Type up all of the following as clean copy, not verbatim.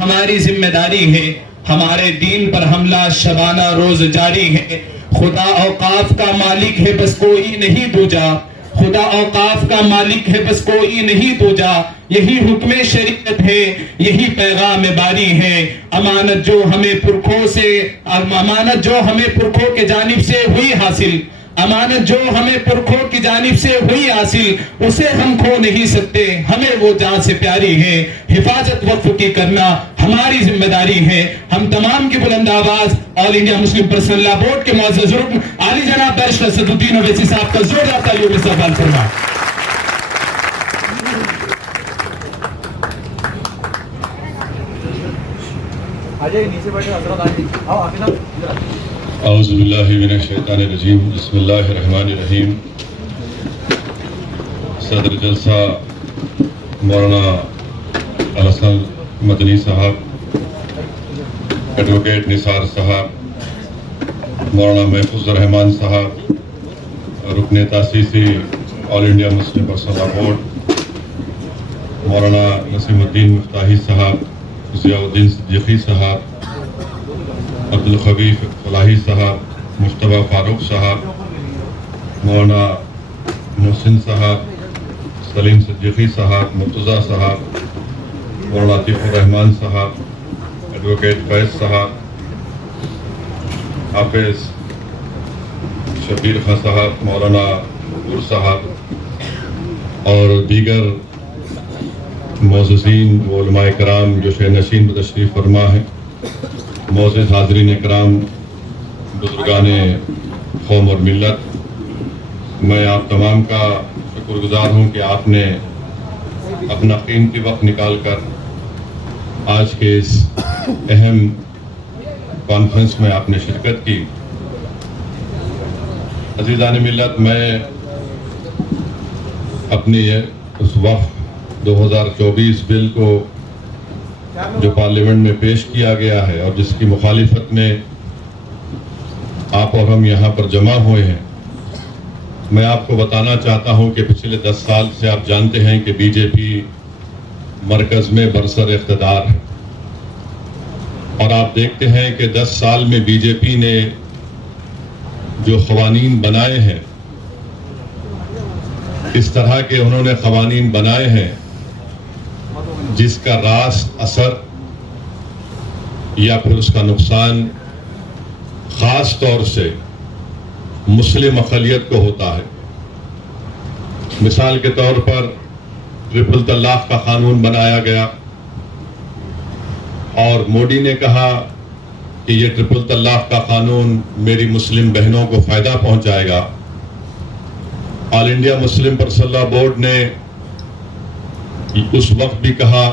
हमारी जिम्मेदारी है। हमारे दीन पर हमला शबाना रोज जारी है। खुदा औकाफ का मालिक है बस कोई नहीं दूजा। खुदा औकाफ का मालिक है बस कोई नहीं दूजा। यही हुक्म शरीयत है, यही पैगाम बारी है। अमानत जो हमें पुरखों के जानिब से हुई हासिल, अमानत जो हमें पुरखों की जानिब से हुई हासिल, उसे हम खो नहीं सकते। हमें वो जान से प्यारी है। हिफाजत वक्फ की करना हमारी जिम्मेदारी है। हम तमाम की बुलंद आवाज all India Muslim personal law board के मुअज़्ज़ज़ रुकन आली जनाब बैरिस्टर सदुद्दीन ओवैसी साहब का जोरदार तालियों में इस्तकबाल फरमाएं। नीचे बैठे हजरत आओ आगे साहब। औज़ु बिल्लाहि मिनश शैतानिर रजीम, बिस्मिल्लाहिर रहमानिर रहीम। सदर जलसा मौलाना अलहसन मदनी साहब, एडवोकेट निसार साहब, मौलाना महफूज़ुर रहमान साहब, रुकने तासीसी all India Muslim personal law board, मौलाना नसीमुद्दीन मुफ्ताही साहब, ज़ियाउद्दीन सिद्दीकी साहब, अब्दुल खबीर फलाही साहब, मुश्तबा फारूक साहब, मौलाना मोहसिन साहब, सलीम सिद्दीकी साहब, मुर्तज़ा साहब, मौलाना अतीफ़ुर रहमान साहब, एडवोकेट फैज़ साहब, हाफिज़ शबीर खां साहब, मौलाना नूर साहब और दीगर मोअज़्ज़ज़ीन व उलमाए कराम जो शहर नशीन पर तशरीफ़ फरमा है, मोअज़्ज़ज़ हाज़रीन कराम, बुज़ुर्गाने कौम और मिल्लत, मैं आप तमाम का शुक्रगुज़ार हूँ कि आपने अपना कीमती वक्त निकाल कर आज के इस अहम कॉन्फ्रेंस में आपने शिरकत की। अज़ीज़ान मिल्लत, मैं अपने उस वक्त 2024 बिल को जो पार्लियामेंट में पेश किया गया है और जिसकी मुखालिफत में आप और हम यहाँ पर जमा हुए हैं, मैं आपको बताना चाहता हूँ कि पिछले 10 साल से आप जानते हैं कि बीजेपी मरकज़ में बरसर इक़्तिदार है और आप देखते हैं कि 10 साल में बीजेपी ने जो क़वानीन बनाए हैं, इस तरह के उन्होंने क़वानीन बनाए हैं जिसका रास्त असर या फिर उसका नुकसान ख़ास तौर से मुस्लिम अक़लियत को होता है। मिसाल के तौर पर ट्रिपल तलाक़ का कानून बनाया गया और मोदी ने कहा कि ये ट्रिपल तलाक़ का कानून मेरी मुस्लिम बहनों को फ़ायदा पहुंचाएगा। All India Muslim personal law board ने उस वक्त भी कहा,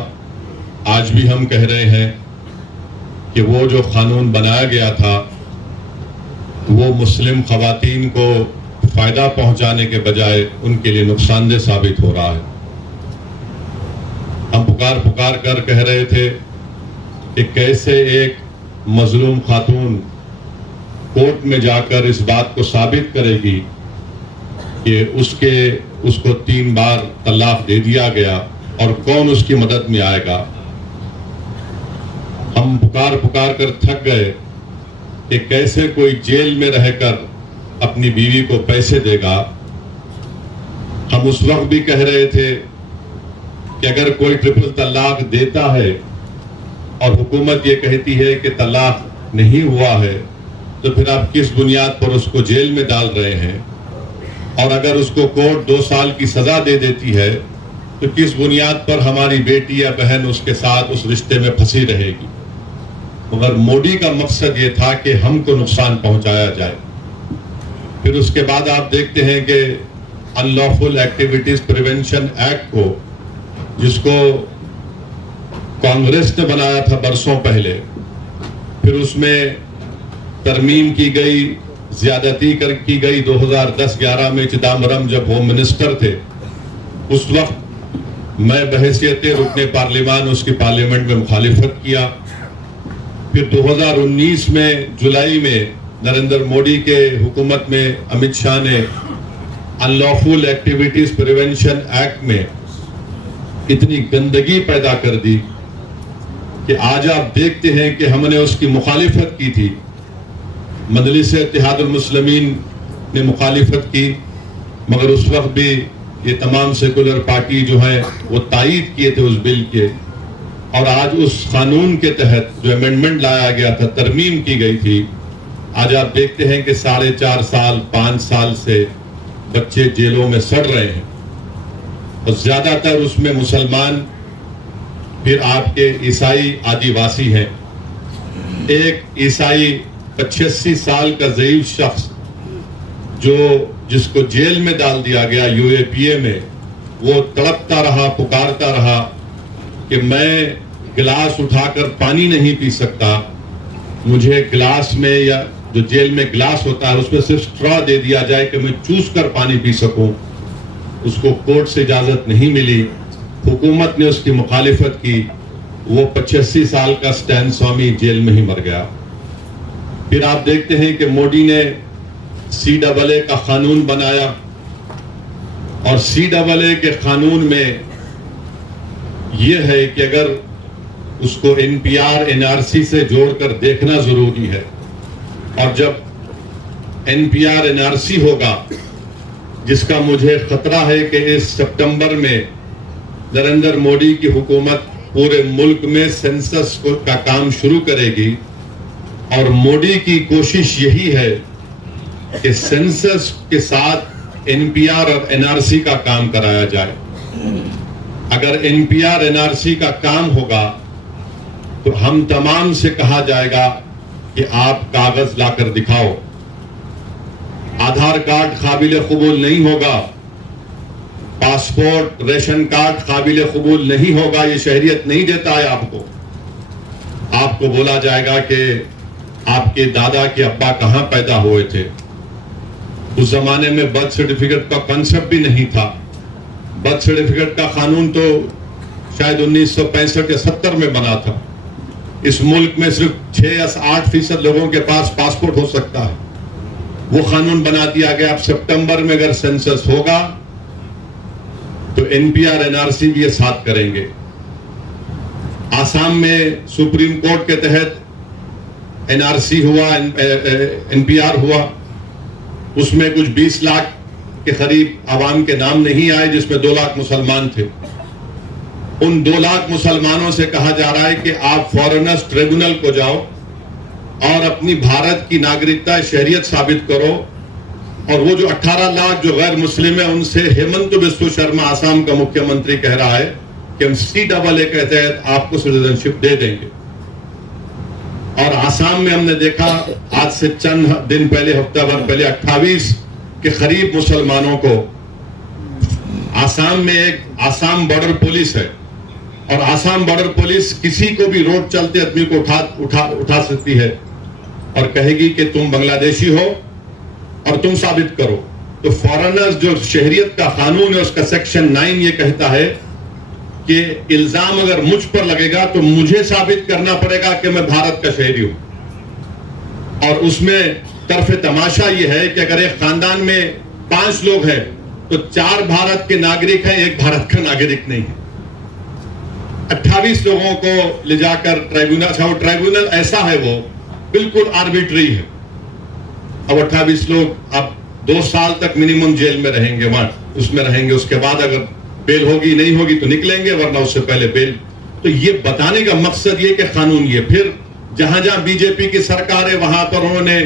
आज भी हम कह रहे हैं कि वो जो कानून बनाया गया था वो मुस्लिम ख़वातीन को फ़ायदा पहुंचाने के बजाय उनके लिए नुकसानदेह साबित हो रहा है। हम पुकार कर कह रहे थे कि कैसे एक मजलूम खातून कोर्ट में जाकर इस बात को साबित करेगी कि उसको 3 बार तलाक दे दिया गया और कौन उसकी मदद में आएगा। हम पुकार कर थक गए कि कैसे कोई जेल में रहकर अपनी बीवी को पैसे देगा। हम उस वक्त भी कह रहे थे कि अगर कोई ट्रिपल तलाक देता है और हुकूमत ये कहती है कि तलाक नहीं हुआ है, तो फिर आप किस बुनियाद पर उसको जेल में डाल रहे हैं? और अगर उसको कोर्ट 2 साल की सजा दे देती है तो किस बुनियाद पर हमारी बेटी या बहन उसके साथ उस रिश्ते में फंसी रहेगी? मगर मोदी का मकसद ये था कि हमको नुकसान पहुंचाया जाए। फिर उसके बाद आप देखते हैं कि अनलॉफुल एक्टिविटीज प्रिवेंशन एक्ट को, जिसको कांग्रेस ने बनाया था बरसों पहले, फिर उसमें तरमीम की गई, ज्यादती की गई 2010-11 में। चिदम्बरम जब होम मिनिस्टर थे उस वक्त मैं बहैसियत रुकने पार्लियामान उसकी पार्लियामेंट में मुखालिफत किया। फिर 2019 में जुलाई में नरेंद्र मोदी के हुकूमत में अमित शाह ने अनलॉफुल एक्टिविटीज प्रिवेंशन एक्ट में इतनी गंदगी पैदा कर दी कि आज आप देखते हैं कि हमने उसकी मुखालिफत की थी, मजलिस इत्तेहादुल मुस्लिमीन ने मुखालिफत की, मगर उस वक्त भी ये तमाम सेकुलर पार्टी जो है वो तायीद किए थे उस बिल के। और आज उस कानून के तहत जो अमेंडमेंट लाया गया था, तरमीम की गई थी, आज आप देखते हैं कि 4.5 साल 5 साल से बच्चे जेलों में सड़ रहे हैं, और ज्यादातर उसमें मुसलमान, फिर आपके ईसाई, आदिवासी हैं। एक ईसाई 85 साल का ज़ईफ शख्स जिसको जेल में डाल दिया गया यूएपीए में, वो तड़पता रहा, पुकारता रहा कि मैं गिलास उठाकर पानी नहीं पी सकता, मुझे गिलास में, या जो जेल में गिलास होता है उसमें सिर्फ स्ट्रॉ दे दिया जाए कि मैं चूस कर पानी पी सकूं। उसको कोर्ट से इजाजत नहीं मिली, हुकूमत ने उसकी मुखालिफत की, वो 85 साल का स्टैन स्वामी जेल में ही मर गया। फिर आप देखते हैं कि मोदी ने CAA का कानून बनाया, और CAA के कानून में यह है कि अगर उसको NPR NRC से जोड़कर देखना जरूरी है, और जब NPR NRC होगा, जिसका मुझे खतरा है कि इस सितंबर में नरेंद्र मोदी की हुकूमत पूरे मुल्क में सेंसस का काम शुरू करेगी, और मोदी की कोशिश यही है कि सेंसस के साथ NPR और NRC का काम कराया जाए। अगर NPR NRC का काम होगा तो हम तमाम से कहा जाएगा कि आप कागज लाकर दिखाओ। आधार कार्ड काबिल कबूल नहीं होगा, पासपोर्ट, रेशन कार्ड काबिल कबूल नहीं होगा, ये शहरियत नहीं देता है आपको। आपको बोला जाएगा कि आपके दादा के अब्बा कहां पैदा हुए थे। उस जमाने में बर्थ सर्टिफिकेट का कॉन्सेप्ट भी नहीं था। बर्थ सर्टिफिकेट का कानून तो शायद 1965 या 70 में बना था। इस मुल्क में सिर्फ 6 या 8% लोगों के पास पासपोर्ट हो सकता है। वो कानून बना दिया गया। अब सितंबर में अगर सेंसस होगा तो NPR NRC भी ये साथ करेंगे। आसाम में सुप्रीम कोर्ट के तहत NRC हुआ, NPR हुआ, उसमें कुछ 20 लाख के करीब आवाम के नाम नहीं आए, जिसमें 2 लाख मुसलमान थे। उन 2 लाख मुसलमानों से कहा जा रहा है कि आप फॉरेनर्स ट्रिब्यूनल को जाओ और अपनी भारत की नागरिकता, शहरियत साबित करो। और वो जो 18 लाख जो गैर मुस्लिम है, उनसे हेमंत बिस्व शर्मा आसाम का मुख्यमंत्री कह रहा है कि हम CAA के तहत आपको सिटीजनशिप दे देंगे। और आसाम में हमने देखा आज से चंद दिन पहले, हफ्ता भर पहले 28 के करीब मुसलमानों को, आसाम में एक आसाम बॉर्डर पुलिस है, और आसाम बॉर्डर पुलिस किसी को भी रोड चलते आदमी को उठा सकती है और कहेगी कि तुम बांग्लादेशी हो और तुम साबित करो। तो फॉरेनर्स जो शहरियत का कानून है उसका सेक्शन 9 ये कहता है कि इल्जाम अगर मुझ पर लगेगा तो मुझे साबित करना पड़ेगा कि मैं भारत का शहरी हूं। और उसमें तरफ तमाशा ये है कि अगर एक खानदान में 5 लोग हैं तो 4 भारत के नागरिक हैं, 1 भारत का नागरिक नहीं है। 28 लोगों को ले जाकर ट्राइब्यूनल, वो ट्राइब्यूनल ऐसा है वो बिल्कुल आर्बिट्री है। अब 28 लोग अब 2 साल तक मिनिमम जेल में रहेंगे, वहां उसमें रहेंगे। उसके बाद अगर बेल होगी नहीं होगी तो निकलेंगे, वरना उससे पहले बेल। तो ये बताने का मकसद ये कि कानून ये, फिर जहां जहां बीजेपी की सरकार है वहां पर उन्होंने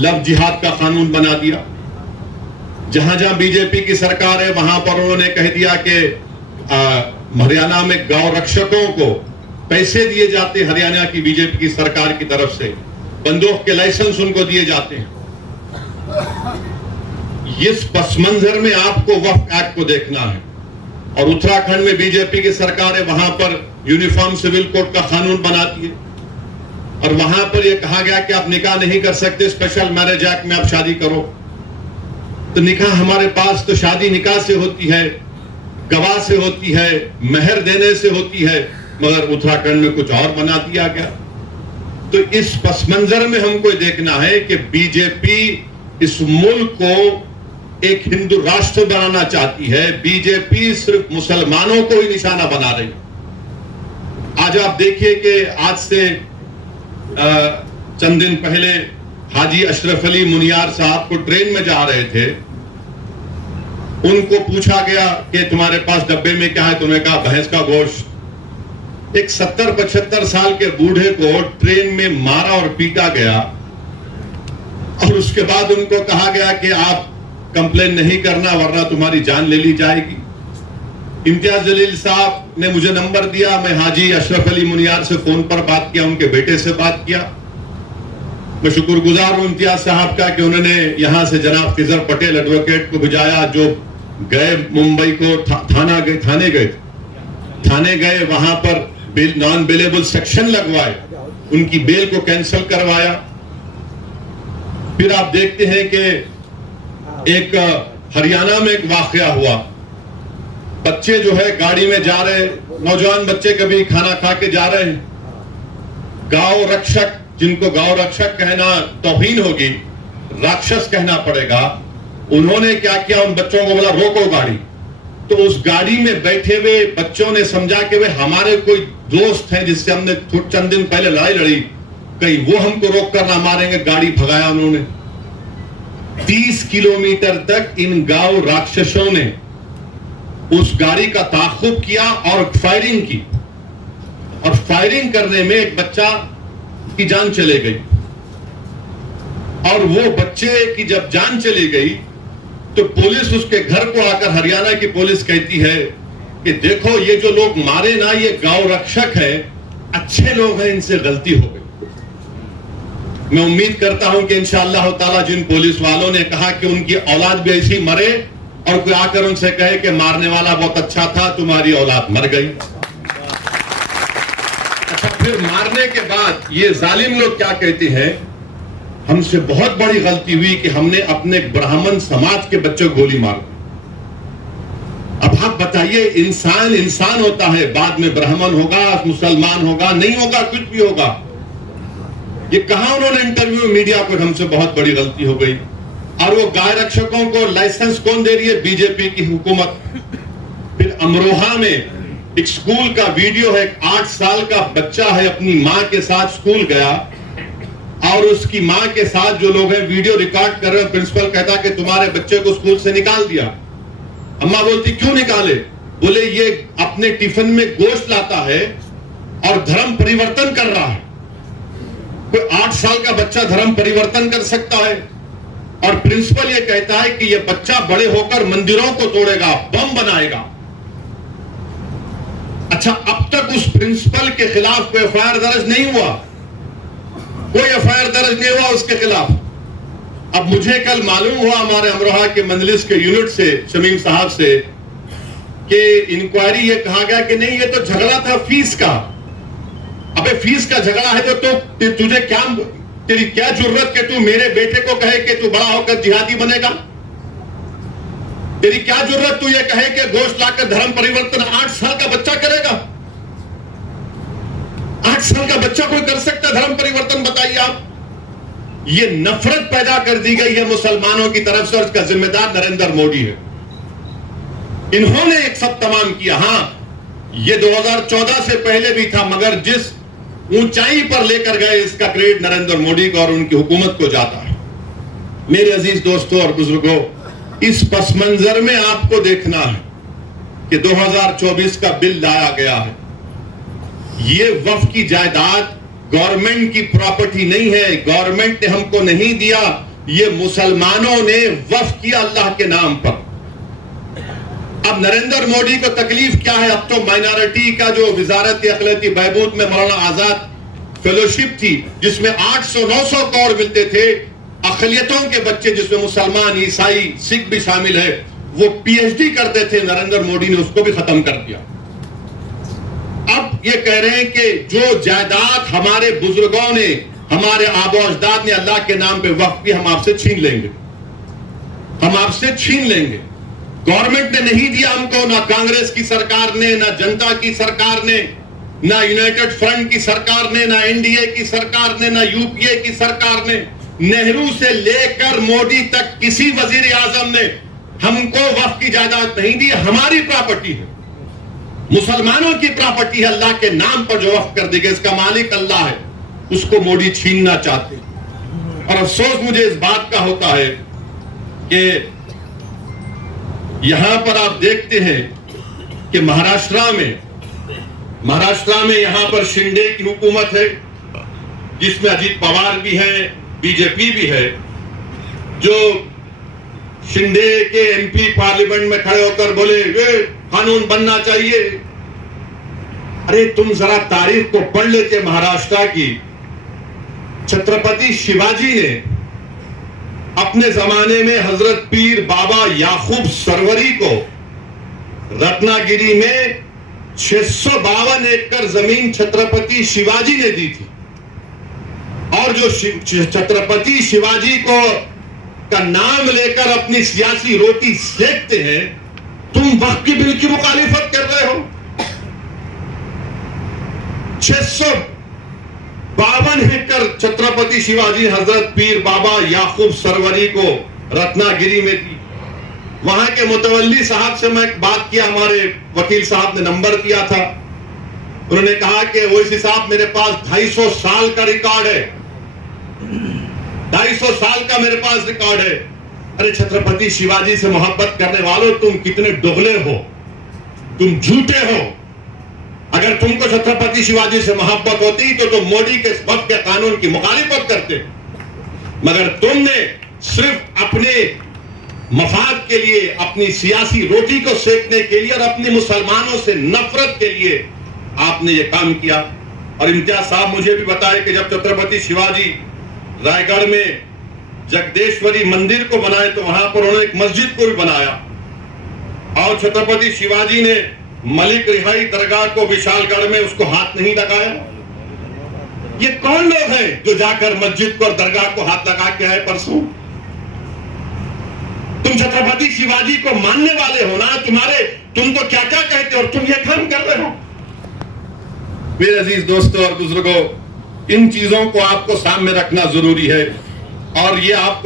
लव जिहाद का कानून बना दिया। जहां जहां बीजेपी की सरकार है वहां पर उन्होंने कह दिया कि हरियाणा में गौ रक्षकों को पैसे दिए जाते, हरियाणा की बीजेपी की सरकार की तरफ से बंदूक के लाइसेंस उनको दिए जाते हैं। इस पस मंजर में आपको वक्फ एक्ट को देखना है। और उत्तराखंड में बीजेपी की सरकार है, वहां पर यूनिफॉर्म सिविल कोड का कानून बनाती है, और वहां पर यह कहा गया कि आप निकाह नहीं कर सकते, स्पेशल मैरिज एक्ट में आप शादी करो। तो निकाह हमारे पास तो शादी निकाह से होती है, गवाह से होती है, मेहर देने से होती है, मगर उत्तराखंड में कुछ और बना दिया गया। तो इस पस मंजर में हमको देखना है कि बीजेपी इस मुल्क को एक हिंदू राष्ट्र बनाना चाहती है। बीजेपी सिर्फ मुसलमानों को ही निशाना बना रही। आज आज आप देखिए कि आज से चंद दिन पहले हाजी अशरफ अली मुनियार साहब को ट्रेन में जा रहे थे, उनको पूछा गया कि तुम्हारे पास डब्बे में क्या है, तुमने कहा भैंस का गोश्त। एक 70-75 साल के बूढ़े को ट्रेन में मारा और पीटा गया और उसके बाद उनको कहा गया कि आप कंप्लेन नहीं करना वरना तुम्हारी जान ले ली जाएगी। इम्तियाज जलील साहब ने मुझे नंबर दिया, मैं हाजी अशरफ अली मुनियार से फोन पर बात किया, उनके बेटे से बात किया। मैं शुक्रगुजार हूं इम्तियाज साहब का कि उन्होंने यहां से जनाब खिजर पटेल एडवोकेट को भिजाया, जो गए मुंबई को थाने गए, वहां पर नॉन बेलेबल सेक्शन लगवाए, उनकी बेल को कैंसिल करवाया। फिर आप देखते हैं कि एक हरियाणा में एक वाकया हुआ, बच्चे जो है गाड़ी में जा रहे, नौजवान बच्चे कभी खाना खा के जा रहे हैं, गांव रक्षक, जिनको गांव रक्षक कहना तौहीन होगी, राक्षस कहना पड़ेगा, उन्होंने क्या किया, उन बच्चों को बोला रोको गाड़ी। तो उस गाड़ी में बैठे हुए बच्चों ने समझा कि वे हमारे कोई दोस्त हैं जिससे हमने चंद दिन पहले लड़ाई लड़ी, कहीं वो हमको रोक कर ना मारेंगे, गाड़ी भगाया उन्होंने। 30 किलोमीटर तक इन गांव राक्षसों ने उस गाड़ी का ताक़ुब किया और फायरिंग की, और फायरिंग करने में एक बच्चा की जान चली गई। और वो बच्चे की जब जान चली गई तो पुलिस उसके घर को आकर, हरियाणा की पुलिस कहती है कि देखो ये जो लोग मारे ना, ये गांव रक्षक है, अच्छे लोग हैं, इनसे गलती हो गई। मैं उम्मीद करता हूं कि इंशाअल्लाह ताला जिन पुलिस वालों ने कहा कि उनकी औलाद भी ऐसी मरे और कोई आकर उनसे कहे कि मारने वाला बहुत अच्छा था, तुम्हारी औलाद मर गई। अच्छा, फिर मारने के बाद ये जालिम लोग क्या कहते हैं, हमसे बहुत बड़ी गलती हुई कि हमने अपने ब्राह्मण समाज के बच्चों को गोली मार दी। अब आप बताइए, इंसान इंसान होता है, बाद में ब्राह्मण होगा, मुसलमान होगा, नहीं होगा, कुछ भी होगा। ये कहा उन्होंने इंटरव्यू में मीडिया को, हमसे बहुत बड़ी गलती हो गई। और वो गाय रक्षकों को लाइसेंस कौन दे रही है? बीजेपी की हुकूमत। फिर अमरोहा में एक स्कूल का वीडियो है, 8 साल का बच्चा है, अपनी मां के साथ स्कूल गया और उसकी मां के साथ जो लोग हैं वीडियो रिकॉर्ड कर रहे हैं। प्रिंसिपल कहता कि तुम्हारे बच्चे को स्कूल से निकाल दिया। अम्मा बोलती क्यों निकाले? बोले ये अपने टिफिन में गोश्त लाता है और धर्म परिवर्तन कर रहा है। कोई 8 साल का बच्चा धर्म परिवर्तन कर सकता है? और प्रिंसिपल ये कहता है कि ये बच्चा बड़े होकर मंदिरों को तोड़ेगा, बम बनाएगा। अच्छा, अब तक उस प्रिंसिपल के खिलाफ कोई एफआईआर दर्ज नहीं हुआ, कोई एफआईआर दर्ज नहीं हुआ उसके खिलाफ। अब मुझे कल मालूम हुआ हमारे अमरोहा के मंजलिस के यूनिट से, शमीम साहब से, कि इंक्वायरी ये कहा गया कि नहीं, ये तो झगड़ा था फीस का। अबे फीस का झगड़ा है तो तुझे क्या, तेरी क्या जरूरत कि तू मेरे बेटे को कहे कि तू बड़ा होकर जिहादी बनेगा? तेरी क्या जरूरत तू ये कहे कि गोश्त लाकर धर्म परिवर्तन 8 साल का बच्चा करेगा? 8 साल का बच्चा कोई कर सकता है धर्म परिवर्तन? बताइए आप। ये नफरत पैदा कर दी गई है मुसलमानों की तरफ से और इसका जिम्मेदार नरेंद्र मोदी है। इन्होंने एक सब तमाम किया। हां, ये 2014 से पहले भी था, मगर जिस ऊंचाई पर लेकर गए इसका क्रेडिट नरेंद्र मोदी को और उनकी हुकूमत को जाता है। मेरे अजीज दोस्तों और बुजुर्गों, इस पस मंजर में आपको देखना है कि 2024 का बिल लाया गया है। ये वक्फ की जायदाद गवर्नमेंट की प्रॉपर्टी नहीं है, गवर्नमेंट ने हमको नहीं दिया, ये मुसलमानों ने वक्फ किया अल्लाह के नाम पर। अब नरेंद्र मोदी को तकलीफ क्या है? अब तो माइनॉरिटी का जो वजारत अखिलती बहबूद में मौलाना आजाद फेलोशिप थी, जिसमें 800-900 करोड़ मिलते थे, अखिलियतों के बच्चे जिसमें मुसलमान, ईसाई, सिख भी शामिल है, वो पीएचडी करते थे, नरेंद्र मोदी ने उसको भी खत्म कर दिया। अब ये कह रहे हैं कि जो जायदाद हमारे बुजुर्गों ने, हमारे आबो अजदाद ने अल्लाह के नाम पे वक्फ की, हम आपसे छीन लेंगे, हम आपसे छीन लेंगे। गवर्नमेंट ने नहीं दिया हमको, ना कांग्रेस की सरकार ने, ना जनता की सरकार ने, ना यूनाइटेड फ्रंट की सरकार ने, ना एनडीए की सरकार ने, ना यूपीए की सरकार ने, नेहरू से लेकर मोदी तक किसी वजीर आजम ने हमको वक्फ की जायदाद नहीं दी। हमारी प्रॉपर्टी है, मुसलमानों की प्रॉपर्टी है, अल्लाह के नाम पर जो वक्फ कर दी गई, इसका मालिक अल्लाह है, उसको मोदी छीनना चाहते हैं। और अफसोस मुझे इस बात का होता है कि यहां पर आप देखते हैं कि महाराष्ट्र में यहां पर शिंदे की हुकूमत है, जिसमें अजीत पवार भी है, बीजेपी भी है, जो शिंदे के एमपी पार्लियामेंट में खड़े होकर बोले वे कानून बनना चाहिए। अरे तुम जरा तारीख को पढ़ लेते महाराष्ट्र की। छत्रपति शिवाजी ने अपने जमाने में हजरत पीर बाबा याकूब सरवरी को रत्नागिरी में 652 एकड़ जमीन छत्रपति शिवाजी ने दी थी। और जो छत्रपति शिवाजी को का नाम लेकर अपनी सियासी रोटी सेकते हैं, तुम वक्फ की बिल की मुखालिफत कर रहे हो। 652 एकड़ छत्रपति शिवाजी हजरत पीर बाबा याकूब सरवरी को रत्नागिरी में दी। वहां के मुतवल्ली साहब से मैं बात किया, हमारे वकील साहब ने नंबर दिया था। उन्होंने कहा कि ओवैसी साहब मेरे पास 250 साल का रिकॉर्ड है, 250 साल का मेरे पास रिकॉर्ड है। अरे छत्रपति शिवाजी से मोहब्बत करने वालों, तुम कितने दोगले हो, तुम झूठे हो। अगर तुमको छत्रपति शिवाजी से मोहब्बत होती तो तुम मोदी के वक्त के कानून की मुखालिफत करते, मगर तुमने सिर्फ अपने मफाद के लिए, अपनी सियासी रोटी को सेकने के लिए और अपने मुसलमानों से नफरत के लिए आपने ये काम किया। और इम्तियाज साहब मुझे भी बताए कि जब छत्रपति शिवाजी रायगढ़ में जगदेश्वरी मंदिर को बनाए तो वहां पर उन्होंने एक मस्जिद को भी बनाया। और छत्रपति शिवाजी ने मलिक रिहाई दरगाह को विशालगढ़ में उसको हाथ नहीं लगाया। ये कौन लोग हैं जो जाकर मस्जिद को और दरगाह को हाथ लगा के आए परसों? तुम छत्रपति शिवाजी को मानने वाले हो ना, तुम तो क्या क्या कहते हो और तुम ये काम कर रहे हो। मेरे अजीज दोस्तों और बुजुर्गों, इन चीजों को आपको सामने रखना जरूरी है। और ये आप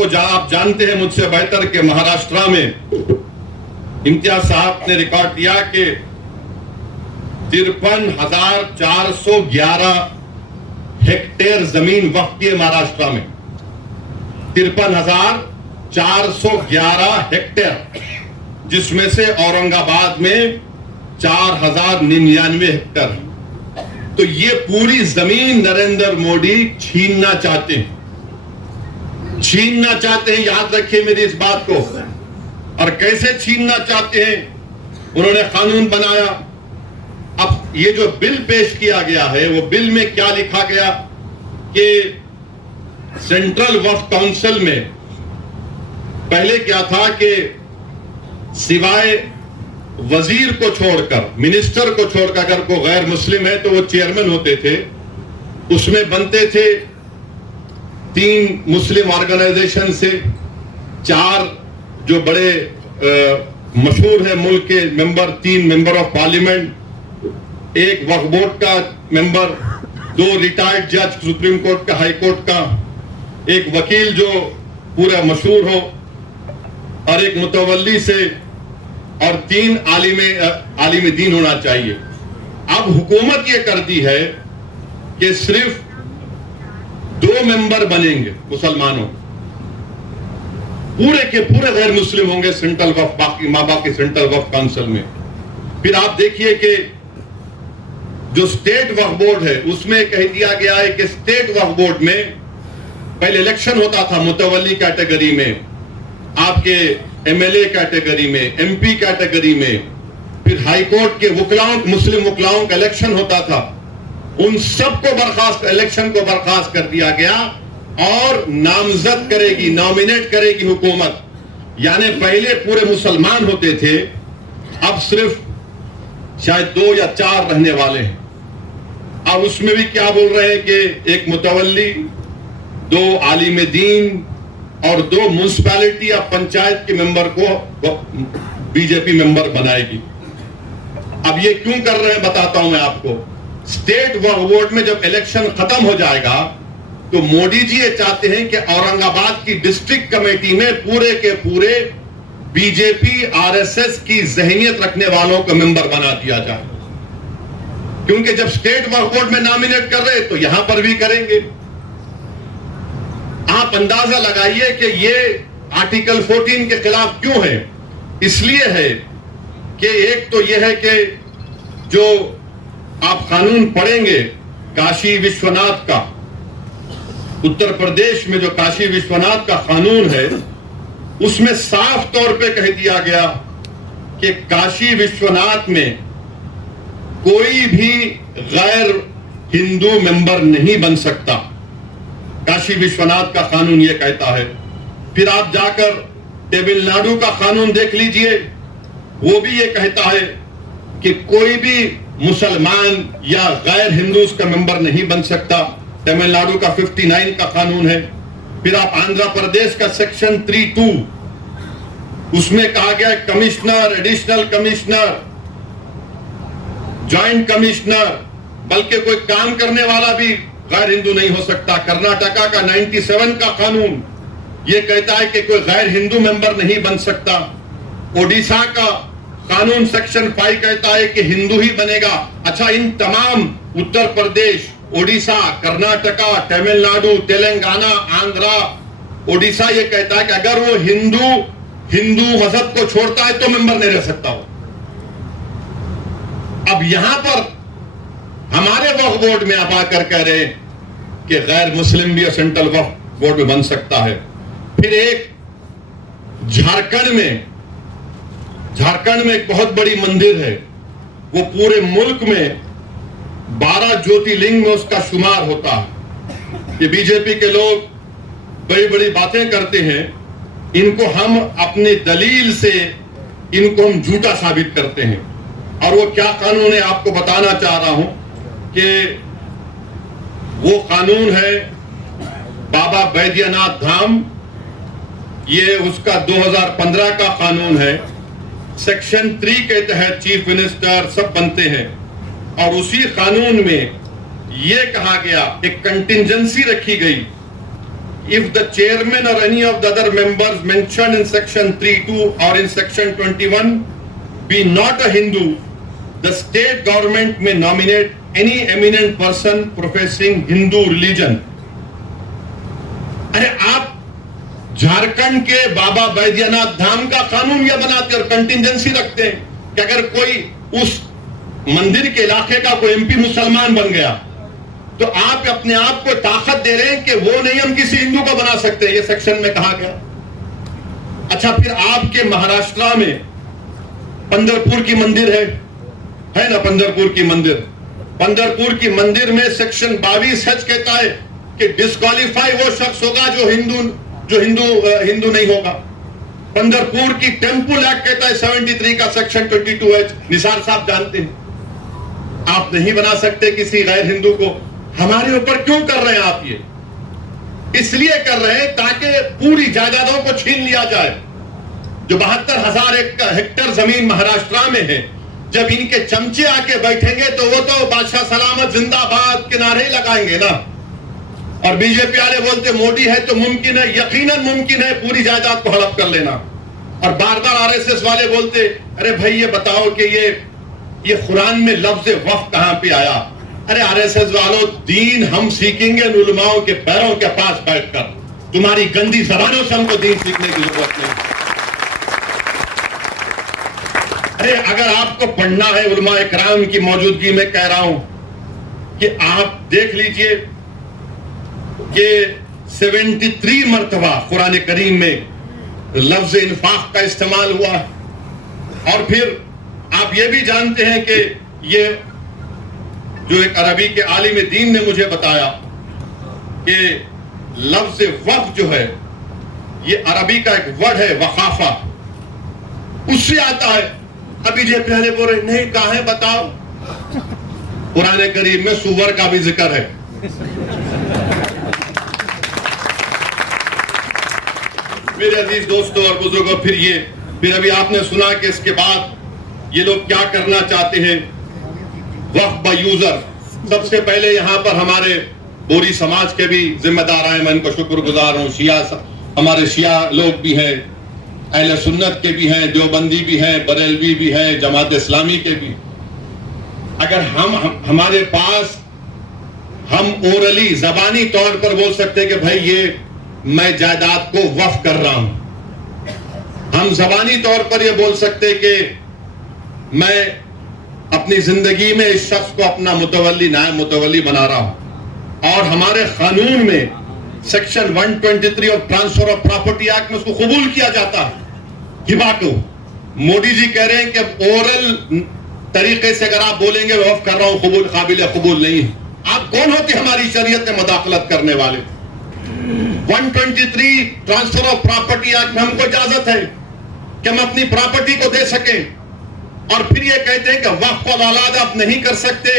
जानते हैं मुझसे बेहतर कि महाराष्ट्र में इम्तियाज साहब ने रिकॉर्ड दिया कि 53,411 हेक्टेयर जमीन वक्फ की है महाराष्ट्र में। 53,411 हेक्टेयर, जिसमें से औरंगाबाद में 4,099 हेक्टेयर। तो ये पूरी जमीन नरेंद्र मोदी छीनना चाहते हैं, याद रखिए मेरी इस बात को। और कैसे छीनना चाहते हैं? उन्होंने कानून बनाया। अब ये जो बिल पेश किया गया है, वो बिल में क्या लिखा गया कि सेंट्रल वक्फ काउंसिल में पहले क्या था कि सिवाय वजीर को छोड़कर, मिनिस्टर को छोड़कर अगर कोई गैर मुस्लिम है तो वो चेयरमैन होते थे। उसमें बनते थे 3 मुस्लिम ऑर्गेनाइजेशन से, 4 जो बड़े मशहूर है मुल्क के member, 3 member of parliament, 1 Waqf board का मेंबर, 2 रिटायर्ड जज सुप्रीम कोर्ट का, हाई कोर्ट का, 1 वकील जो पूरा मशहूर हो, और 1 मुतवल्ली से, और 3 आलिम दीन होना चाहिए। अब हुकूमत ये करती है कि सिर्फ 2 मेंबर बनेंगे मुसलमानों, पूरे के पूरे गैर मुस्लिम होंगे सेंट्रल वक्फ, बाकी सेंट्रल वक्फ काउंसिल में। फिर आप देखिए कि जो स्टेट वक्फ बोर्ड है उसमें कह दिया गया है कि स्टेट वक्फ बोर्ड में पहले इलेक्शन होता था मुतवल्ली कैटेगरी में, आपके एमएलए कैटेगरी में, एमपी कैटेगरी में, फिर हाई कोर्ट के वकलाओं, मुस्लिम वकलाओं का इलेक्शन होता था। उन सबको इलेक्शन को बर्खास्त कर दिया गया और नामजद करेगी, नॉमिनेट करेगी हुकूमत। यानी पहले पूरे मुसलमान होते थे, अब सिर्फ शायद 2 या 4 रहने वाले हैं। अब उसमें भी क्या बोल रहे हैं कि 1 मुतवल्ली, 2 आलिम दीन और 2 म्युनिसिपैलिटी या पंचायत के मेंबर को बीजेपी मेंबर बनाएगी। अब ये क्यों कर रहे हैं बताता हूं मैं आपको। स्टेट वक्फ बोर्ड में जब इलेक्शन खत्म हो जाएगा तो मोदी जी ये चाहते हैं कि औरंगाबाद की डिस्ट्रिक्ट कमेटी में पूरे के पूरे बीजेपी आरएसएस की जहनियत रखने वालों को मेंबर बना दिया जाए। क्योंकि जब स्टेट वक्फ बोर्ड में नॉमिनेट कर रहे तो यहां पर भी करेंगे। आप अंदाजा लगाइए कि ये आर्टिकल 14 के खिलाफ क्यों है। इसलिए है कि एक तो यह है कि जो आप कानून पढ़ेंगे काशी विश्वनाथ का, उत्तर प्रदेश में जो काशी विश्वनाथ का कानून है उसमें साफ तौर पे कह दिया गया कि काशी विश्वनाथ में कोई भी गैर हिंदू मेंबर नहीं बन सकता। काशी विश्वनाथ का कानून यह कहता है। फिर आप जाकर तमिलनाडु का कानून देख लीजिए, वो भी ये कहता है कि कोई भी मुसलमान या गैर हिंदू उसका मेंबर नहीं बन सकता। तमिलनाडु का 59 का कानून है। फिर आप आंध्र प्रदेश का सेक्शन 3(2) उसमें कहा गया commissioner, additional commissioner, joint commissioner, बल्कि कोई काम करने वाला भी गैर हिंदू नहीं हो सकता। कर्नाटका का 97 का कानून यह कहता है कि कोई गैर हिंदू मेंबर नहीं बन सकता। ओडिशा का कानून सेक्शन 5 कहता है कि हिंदू ही बनेगा। अच्छा, इन तमाम उत्तर प्रदेश, ओडिशा, कर्नाटका, तमिलनाडु, तेलंगाना, आंध्रा, ओडिशा ये कहता है कि अगर वो हिंदू मजहब को छोड़ता है तो मेंबर नहीं रह सकता हो। अब यहां पर हमारे वक्फ बोर्ड में आप आकर कह रहे हैं कि गैर मुस्लिम भी सेंट्रल वक्फ बोर्ड में बन सकता है। फिर एक झारखंड में एक बहुत बड़ी मंदिर है, वो पूरे मुल्क में 12 ज्योतिर्लिंग में उसका शुमार होता है। ये बीजेपी के लोग बड़ी बड़ी बातें करते हैं, इनको हम अपनी दलील से इनको हम झूठा साबित करते हैं। और वो क्या कानून है आपको बताना चाह रहा हूं कि वो कानून है बाबा बैद्यनाथ धाम। ये उसका 2015 का कानून है। सेक्शन 3 के तहत चीफ मिनिस्टर सब बनते हैं और उसी कानून में यह कहा गया, एक कंटिंजेंसी रखी गई, if the chairman or any of the other members mentioned in section 3(2) or in section 21 be not a Hindu, the state government may nominate any eminent person professing Hindu religion. अरे आप झारखंड के बाबा बैद्यनाथ धाम का कानून यह बनाते और कंटिंजेंसी रखते हैं कि अगर कोई उस मंदिर के इलाके का कोई एमपी मुसलमान बन गया तो आप अपने आप को ताकत दे रहे हैं कि वो नहीं हम किसी हिंदू को बना सकते। ये सेक्शन में कहा गया। अच्छा, फिर आपके महाराष्ट्र में पंढरपुर की मंदिर है ना, पंढरपुर की मंदिर में सेक्शन 22H कहता है कि डिस्क्वालीफाई वो शख्स होगा जो हिंदू नहीं होगा। पंढरपुर की टेम्पल एक्ट कहता है 73 का सेक्शन 22H, निसार साहब जानते हैं। आप नहीं बना सकते किसी गैर हिंदू को। हमारे ऊपर क्यों कर रहे हैं आप ये? इसलिए कर रहे हैं ताकि पूरी जायदादों को छीन लिया जाए। जो 72,000 हेक्टेयर जमीन महाराष्ट्र में है, जब इनके चमचे आके बैठेंगे तो वो तो बादशाह सलामत जिंदाबाद के नारे ही लगाएंगे ना। और बीजेपी वाले बोलते मोदी है तो मुमकिन है, यकीनन मुमकिन है पूरी जायदाद को हड़प कर लेना। और बार बार आरएसएस वाले बोलते अरे भाई ये बताओ कि ये कुरान में लफ्ज वक्फ कहां पे आया। अरे आरएसएस वालों, दीन हम सीखेंगे उलमाओं के पैरों के पास बैठकर। तुम्हारी गंदी जबानों से हमको दीन सीखने की जरूरत नहीं। अरे अगर आपको पढ़ना है, उलमा इकराम की मौजूदगी में कह रहा हूं कि आप देख लीजिए कि 73 मरतबा कुरान करीम में लफ्ज इन्फाक का इस्तेमाल हुआ। और फिर आप ये भी जानते हैं कि ये जो एक अरबी के आलिम दीन ने मुझे बताया कि लफ्ज वक्फ जो है ये अरबी का एक वर्ड है, वकाफा, उससे आता है। अभी जे पहले बोल रहे नहीं, कहां है बताओ? कुरान करीम में सुवर का भी जिक्र है। मेरे अजीज दोस्तों और बुजुर्गों, फिर अभी आपने सुना कि इसके बाद ये लोग क्या करना चाहते हैं, वक्फ बाय यूजर। सबसे पहले यहां पर हमारे बोरी समाज के भी जिम्मेदार आए, मैं इनको शुक्रगुजार हूं। हमारे शिया लोग भी हैं, अहले सुन्नत के भी हैं, देवबंदी भी हैं, बरेलवी भी हैं, जमात इस्लामी के भी। अगर हमारे पास हम ओरली जबानी तौर पर बोल सकते हैं कि भाई ये मैं जायदाद को वक्फ कर रहा हूं, हम जबानी तौर पर ये बोल सकते कि मैं अपनी जिंदगी में इस शख्स को अपना मुतवल्ली नायब मुतवल्ली बना रहा हूं, और हमारे कानून में section 123 of transfer of property act में उसको कबूल किया जाता है हिबा को। मोदी जी कह रहे हैं कि ओरल तरीके से अगर आप बोलेंगे वक्फ कर रहा हूं, कबूल काबिल कबूल नहीं है। आप कौन होते हमारी शरीयत में मदाखलत करने वाले? 123 ट्रांसफर ऑफ प्रॉपर्टी एक्ट में हमको इजाजत है कि हम अपनी प्रॉपर्टी को दे सकें, और फिर ये कहते हैं कि वक्फ और औलाद आप नहीं कर सकते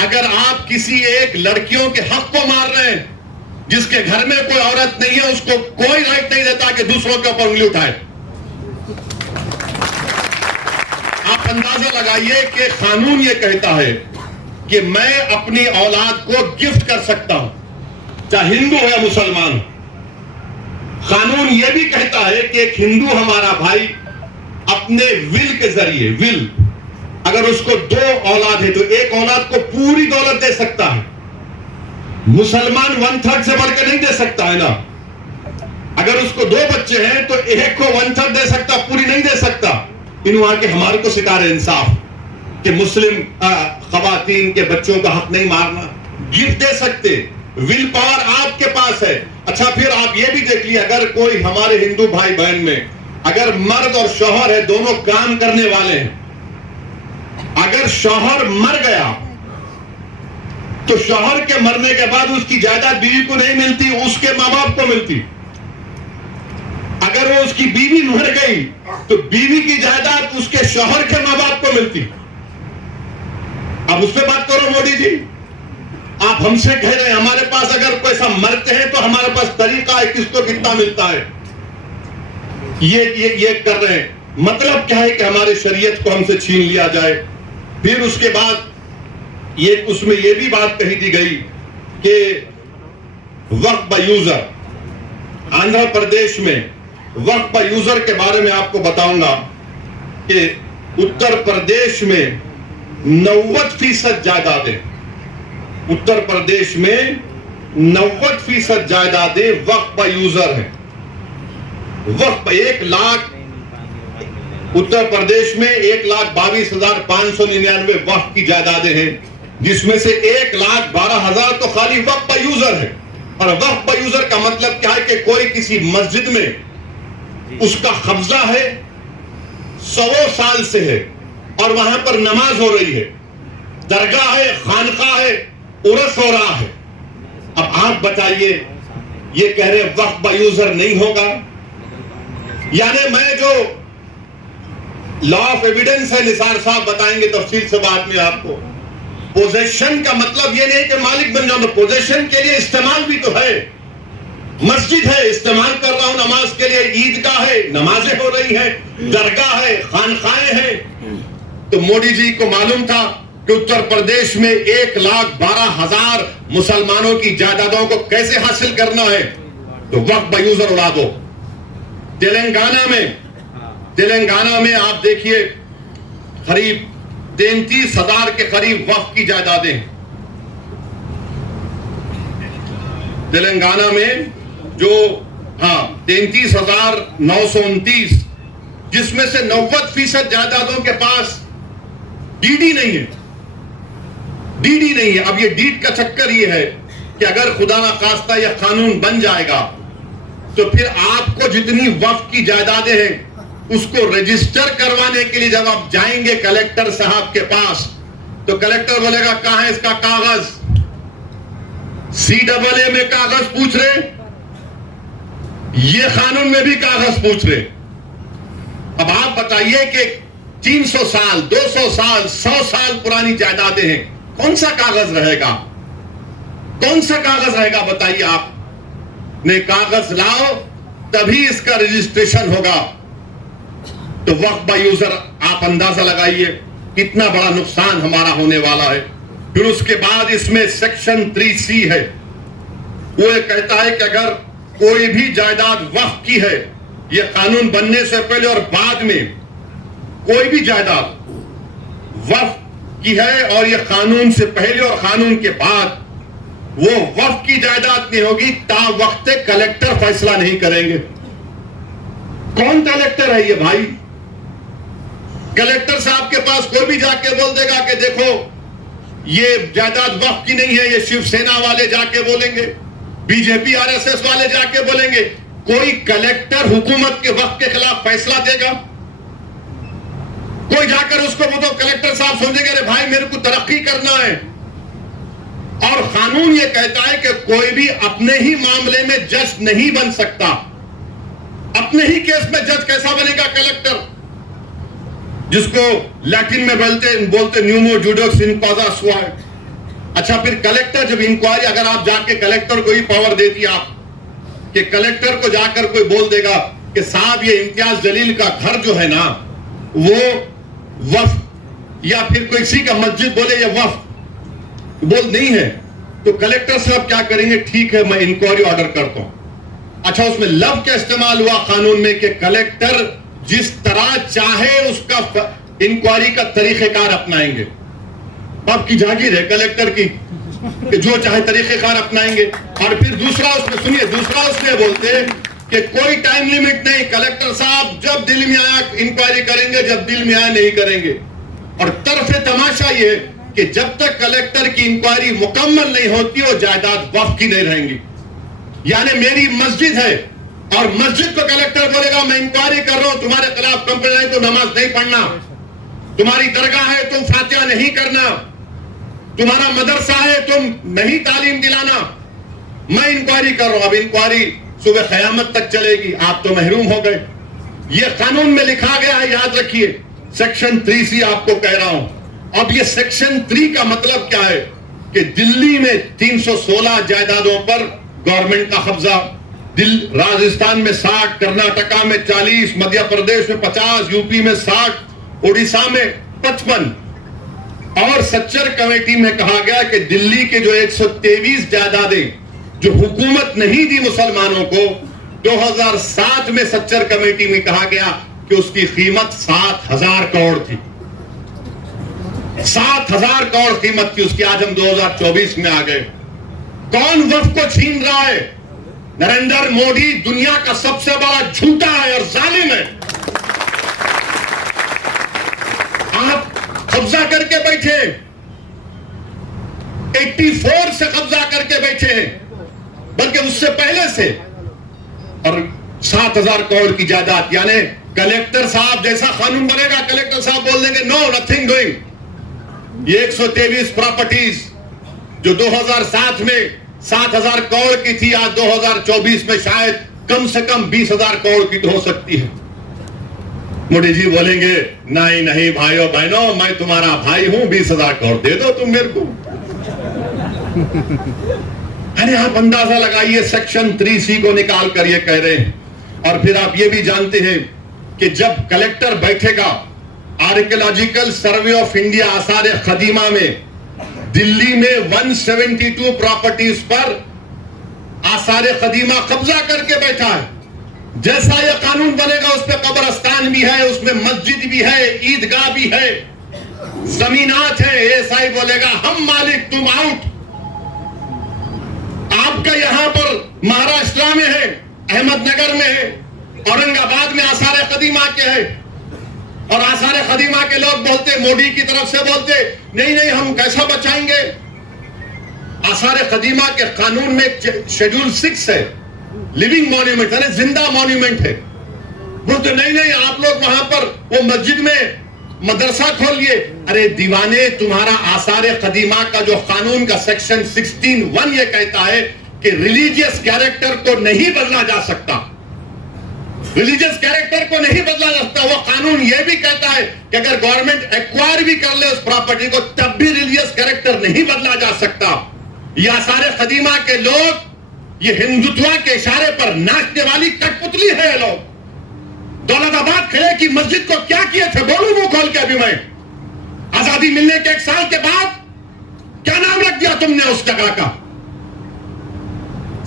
अगर आप किसी एक लड़कियों के हक को मार रहे हैं, जिसके घर में कोई औरत नहीं है, उसको कोई राइट नहीं देता कि दूसरों के ऊपर उंगली उठाए। आप अंदाजा लगाइए कि कानून ये कहता है कि मैं अपनी औलाद को गिफ्ट कर सकता हूं, चाहे हिंदू हो या मुसलमान। कानून यह भी कहता है कि एक हिंदू हमारा भाई अपने विल के जरिए, विल, अगर उसको 2 औलाद है तो एक औलाद को पूरी दौलत दे सकता है। मुसलमान 1/3 से बढ़ के नहीं दे सकता है ना। अगर उसको 2 बच्चे हैं तो एक को 1/3 दे सकता, पूरी नहीं दे सकता। इन वहां के हमारे को सिखा रहे इंसाफ कि मुस्लिम खवातीन के बच्चों का हक नहीं मारना, गिफ्ट दे सकते, विल पावर आपके पास है। अच्छा, फिर आप ये भी देख लिया, अगर कोई हमारे हिंदू भाई बहन में अगर मर्द और शौहर है, दोनों काम करने वाले हैं, अगर शौहर मर गया तो शौहर के मरने के बाद उसकी जायदाद बीवी को नहीं मिलती, उसके मां बाप को मिलती। अगर वो उसकी बीवी मर गई तो बीवी की जायदाद उसके शौहर के मां बाप को मिलती। अब उस पर बात करो मोदी जी। आप हमसे कह रहे हैं हमारे पास अगर कोई ऐसा मरते हैं तो हमारे पास तरीका है किसको कितना मिलता है, ये कर रहे हैं। मतलब क्या है कि हमारे शरीयत को हमसे छीन लिया जाए। फिर उसके बाद ये उसमें ये भी बात कही दी गई कि वक्फ बाय यूजर, आंध्र प्रदेश में वक्फ बाय यूजर के बारे में आपको बताऊंगा कि उत्तर प्रदेश में 90% जायदादें, उत्तर प्रदेश में 90% जायदादें वक्फ बाय यूजर हैं। वक्फ 1 लाख, उत्तर प्रदेश में 1,22,599 वक्फ की जायदादें हैं, जिसमें से 1,12,000 तो खाली वक्फ बाय यूजर है। और वक्फ बाय यूजर का मतलब क्या है कि कोई किसी मस्जिद में उसका कब्जा है, 100 साल से है, और वहां पर नमाज हो रही है, दरगाह है, खानका है, उर्स हो रहा है। अब आप बताइए, ये कह रहे वक्फ बाय यूजर नहीं होगा? यानी मैं जो लॉ ऑफ एविडेंस है, निसार साहब बताएंगे तफसील से बाद में आपको। पोजेशन का मतलब ये नहीं कि मालिक बन जाओ, पोजेशन के लिए इस्तेमाल भी तो है। मस्जिद है, इस्तेमाल कर रहा हूं नमाज के लिए, ईदगाह है, नमाजें हो रही हैं, दरगाह है, खानखाएं हैं। तो मोदी जी को मालूम था कि उत्तर प्रदेश में 1,12,000 मुसलमानों की जायदादों को कैसे हासिल करना है, तो वक्फ बाय यूजर उड़ा दो। तेलंगाना में आप देखिए करीब 33,000 के करीब वक्फ की जायदादें। तेलंगाना में जो 33,929, जिसमें से 90% जायदादों के पास डीडी नहीं है, डीडी नहीं है। अब ये डीड का चक्कर ये है कि अगर खुदा ना खास्ता यह कानून बन जाएगा तो फिर आपको जितनी वक्फ की जायदादें हैं उसको रजिस्टर करवाने के लिए जब आप जाएंगे कलेक्टर साहब के पास, तो कलेक्टर बोलेगा कहां है इसका कागज, CAA में कागज पूछ रहे, ये कानून में भी कागज पूछ रहे। अब आप बताइए कि 300 साल, 200 साल, 100 साल पुरानी जायदादें हैं, कौन सा कागज रहेगा, कौन सा कागज रहेगा बताइए आप। ने कागज लाओ तभी इसका रजिस्ट्रेशन होगा। तो वक्फ बाय यूजर आप अंदाजा लगाइए कितना बड़ा नुकसान हमारा होने वाला है। फिर उसके बाद इसमें सेक्शन 3C है, वो ये कहता है कि अगर कोई भी जायदाद वक्फ की है, ये कानून बनने से पहले और बाद में कोई भी जायदाद वक्फ की है और ये कानून से पहले और कानून के बाद वो वक्फ की जायदाद नहीं होगी ता वक्त कलेक्टर फैसला नहीं करेंगे। कौन कलेक्टर है ये भाई? कलेक्टर साहब के पास कोई भी जाके बोल देगा कि देखो ये जायदाद वक्फ की नहीं है, ये शिवसेना वाले जाके बोलेंगे, बीजेपी आरएसएस वाले जाके बोलेंगे। कोई कलेक्टर हुकूमत के वक्त के खिलाफ फैसला देगा? कोई जाकर उसको वो तो कलेक्टर साहब समझेंगे अरे भाई मेरे को तरक्की करना है। और कानून ये कहता है कि कोई भी अपने ही मामले में जज नहीं बन सकता। अपने ही केस में जज कैसा बनेगा कलेक्टर? जिसको लैटिन में बोलते न्यूमो जुडोक्स इन कॉजा सुआ। अच्छा, फिर कलेक्टर जब इंक्वायरी, अगर आप जाके कलेक्टर को ही पावर दे दिया कि कलेक्टर को जाकर कोई बोल देगा कि साहब ये इम्तियाज जलील का घर जो है ना वो वफ, या फिर कोई किसी का मस्जिद बोले ये वफ बोल नहीं है, तो कलेक्टर साहब क्या करेंगे? ठीक है मैं इंक्वायरी ऑर्डर करता हूं। अच्छा, उसमें लव का इस्तेमाल हुआ कानून में कि कलेक्टर जिस तरह चाहे उसका इंक्वायरी का तरीकेकार अपनाएंगे। बाप की जागीर है कलेक्टर की कि जो चाहे तरीकेकार अपनाएंगे। और फिर दूसरा उसमें सुनिए, दूसरा उसमें बोलते कि कोई टाइम लिमिट नहीं, कलेक्टर साहब जब दिल में आया इंक्वायरी करेंगे, जब दिल में आया नहीं करेंगे। और तरफे तमाशा ये कि जब तक कलेक्टर की इंक्वायरी मुकम्मल नहीं होती वो जायदाद वक्फ की नहीं रहेंगी। यानी मेरी मस्जिद है और मस्जिद को कलेक्टर बोलेगा मैं इंक्वायरी कर रहा हूं, तुम्हारे खिलाफ कंप्लेंट है तो नमाज नहीं पढ़ना, तुम्हारी दरगाह है तुम फातिहा नहीं करना, तुम्हारा मदरसा है तुम नहीं तालीम दिलाना, मैं इंक्वायरी कर रहा हूं। अब इंक्वायरी सुबह क़यामत तक चलेगी, आप तो महरूम हो गए। यह कानून में लिखा गया है, याद रखिए। सेक्शन 3C आपको कह रहा हूं। अब ये सेक्शन 3 का मतलब क्या है कि दिल्ली में 316 जायदादों पर गवर्नमेंट का कब्जा, राजस्थान में 60, कर्नाटका में 40, मध्य प्रदेश में 50, यूपी में 60, उड़ीसा में 55। और सच्चर कमेटी में कहा गया कि दिल्ली के जो 123 जायदादें जो हुकूमत नहीं दी मुसलमानों को, 2007 में सच्चर कमेटी में कहा गया कि उसकी कीमत 7,000 करोड़ थी। 7,000 करोड़ कीमत थी उसकी। आज हम 2024 में आ गए। कौन वक्फ को छीन रहा है? नरेंद्र मोदी दुनिया का सबसे बड़ा झूठा है और जालिम है। आप कब्जा करके बैठे, 84 से कब्जा करके बैठे हैं, बल्कि उससे पहले से। और 7,000 करोड़ की जायदाद, यानी कलेक्टर साहब जैसा कानून बनेगा कलेक्टर साहब बोल देंगे नो नथिंग डूइंग। ये 123 प्रॉपर्टीज जो 2007 में 7,000 करोड़ की थी, आज 2024 में शायद कम से कम 20,000 करोड़ की हो सकती है। मोदी जी बोलेंगे नहीं नहीं भाइयों बहनों, मैं तुम्हारा भाई हूं, 20,000 करोड़ दे दो तुम मेरे को। अरे आप अंदाजा लगाइए, सेक्शन 3C को निकाल कर ये कह रहे हैं। और फिर आप ये भी जानते हैं कि जब कलेक्टर बैठेगा आर्कियोलॉजिकल सर्वे ऑफ इंडिया आसार कदीमा में दिल्ली में 172 प्रॉपर्टीज पर आसार कदीमा कब्जा करके बैठा है। जैसा यह कानून बनेगा उस पर कब्रस्तान भी है, उसमें मस्जिद भी है, ईदगाह भी है, जमीनात है। एएसआई बोलेगा हम मालिक तुम आउट। आपका यहां पर महाराष्ट्र में है, अहमदनगर में है, औरंगाबाद में आसार कदीमा के है। और आसार कदीमा के लोग बोलते, मोदी की तरफ से बोलते नहीं नहीं हम कैसा बचाएंगे। आसार कदीमा के कानून में शेड्यूल 6 है, लिविंग मॉन्यूमेंट है, जिंदा मॉन्यूमेंट है। बोलते नहीं नहीं आप लोग वहां पर वो मस्जिद में मदरसा खोलिए। अरे दीवाने, तुम्हारा आसार कदीमा का जो कानून का सेक्शन 16(1) ये कहता है कि रिलीजियस कैरेक्टर को नहीं बदला जा सकता। रिलीजियस कैरेक्टर को नहीं बदला जा सकता। वो कानून ये भी कहता है कि अगर गवर्नमेंट एक्वायर भी कर ले उस प्रॉपर्टी को, तब भी रिलीजियस कैरेक्टर नहीं बदला जा सकता। ये आसार कदीमा के लोग ये हिंदुत्व के इशारे पर नाचने वाली कठपुतली है। ये लोग दौलताबाद किले की मस्जिद को क्या किए थे, बोलूं मुंह खोल के अभी मैं। आजादी मिलने के 1 साल के बाद क्या नाम रख दिया तुमने उस जगह का?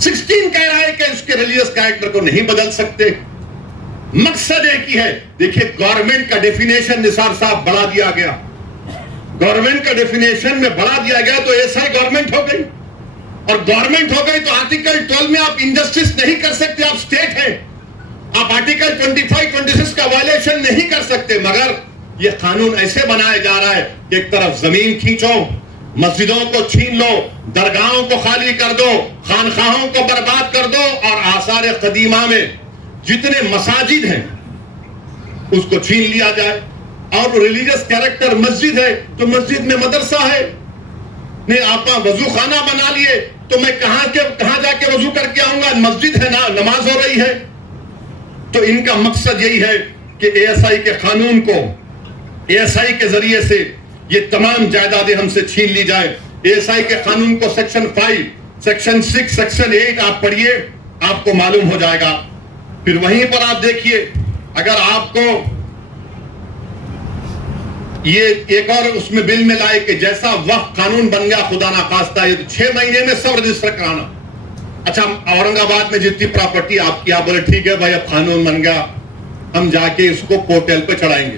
16 कह रहा है कि उसके रिलीजियस कैरेक्टर को नहीं बदल सकते। मकसद एक ही है। देखिए गवर्नमेंट का डेफिनेशन निसार साहब बढ़ा दिया गया। गवर्नमेंट का डेफिनेशन में बढ़ा दिया गया तो एसआई गवर्नमेंट हो गई, और गवर्नमेंट हो गई तो आर्टिकल 12 में आप इंजस्टिस नहीं कर सकते, आप स्टेट हैं, आप आर्टिकल 25-26 का वायलेशन नहीं कर सकते। मगर यह कानून ऐसे बनाया जा रहा है कि एक तरफ जमीन खींचो, मस्जिदों को छीन लो, दरगाहों को खाली कर दो, खानखाहों को बर्बाद कर दो, और आसार कदीमा में जितने मसाजिद हैं उसको छीन लिया जाए। और रिलीजियस कैरेक्टर मस्जिद है तो मस्जिद में मदरसा है, नहीं आप वजू खाना बना लिए तो मैं कहां जाके वजू करके आऊंगा, मस्जिद है ना, नमाज हो रही है। तो इनका मकसद यही है कि एएसआई के कानून को, एएसआई के जरिए से ये तमाम जायदादें हमसे छीन ली जाए। एएसआई के कानून को सेक्शन 5, सेक्शन 6, सेक्शन 8 आप पढ़िए, आपको मालूम हो जाएगा। फिर वहीं पर आप देखिए, अगर आपको ये एक और उसमें बिल में लाए कि जैसा वक्फ कानून बन गया खुदा ना खास्ता, ये तो 6 महीने में सब रजिस्टर कराना। अच्छा, औरंगाबाद में जितनी प्रॉपर्टी आपकी, आप बोले ठीक है भाई अब कानून बन गया, हम जाके इसको पोर्टल पे चढ़ाएंगे।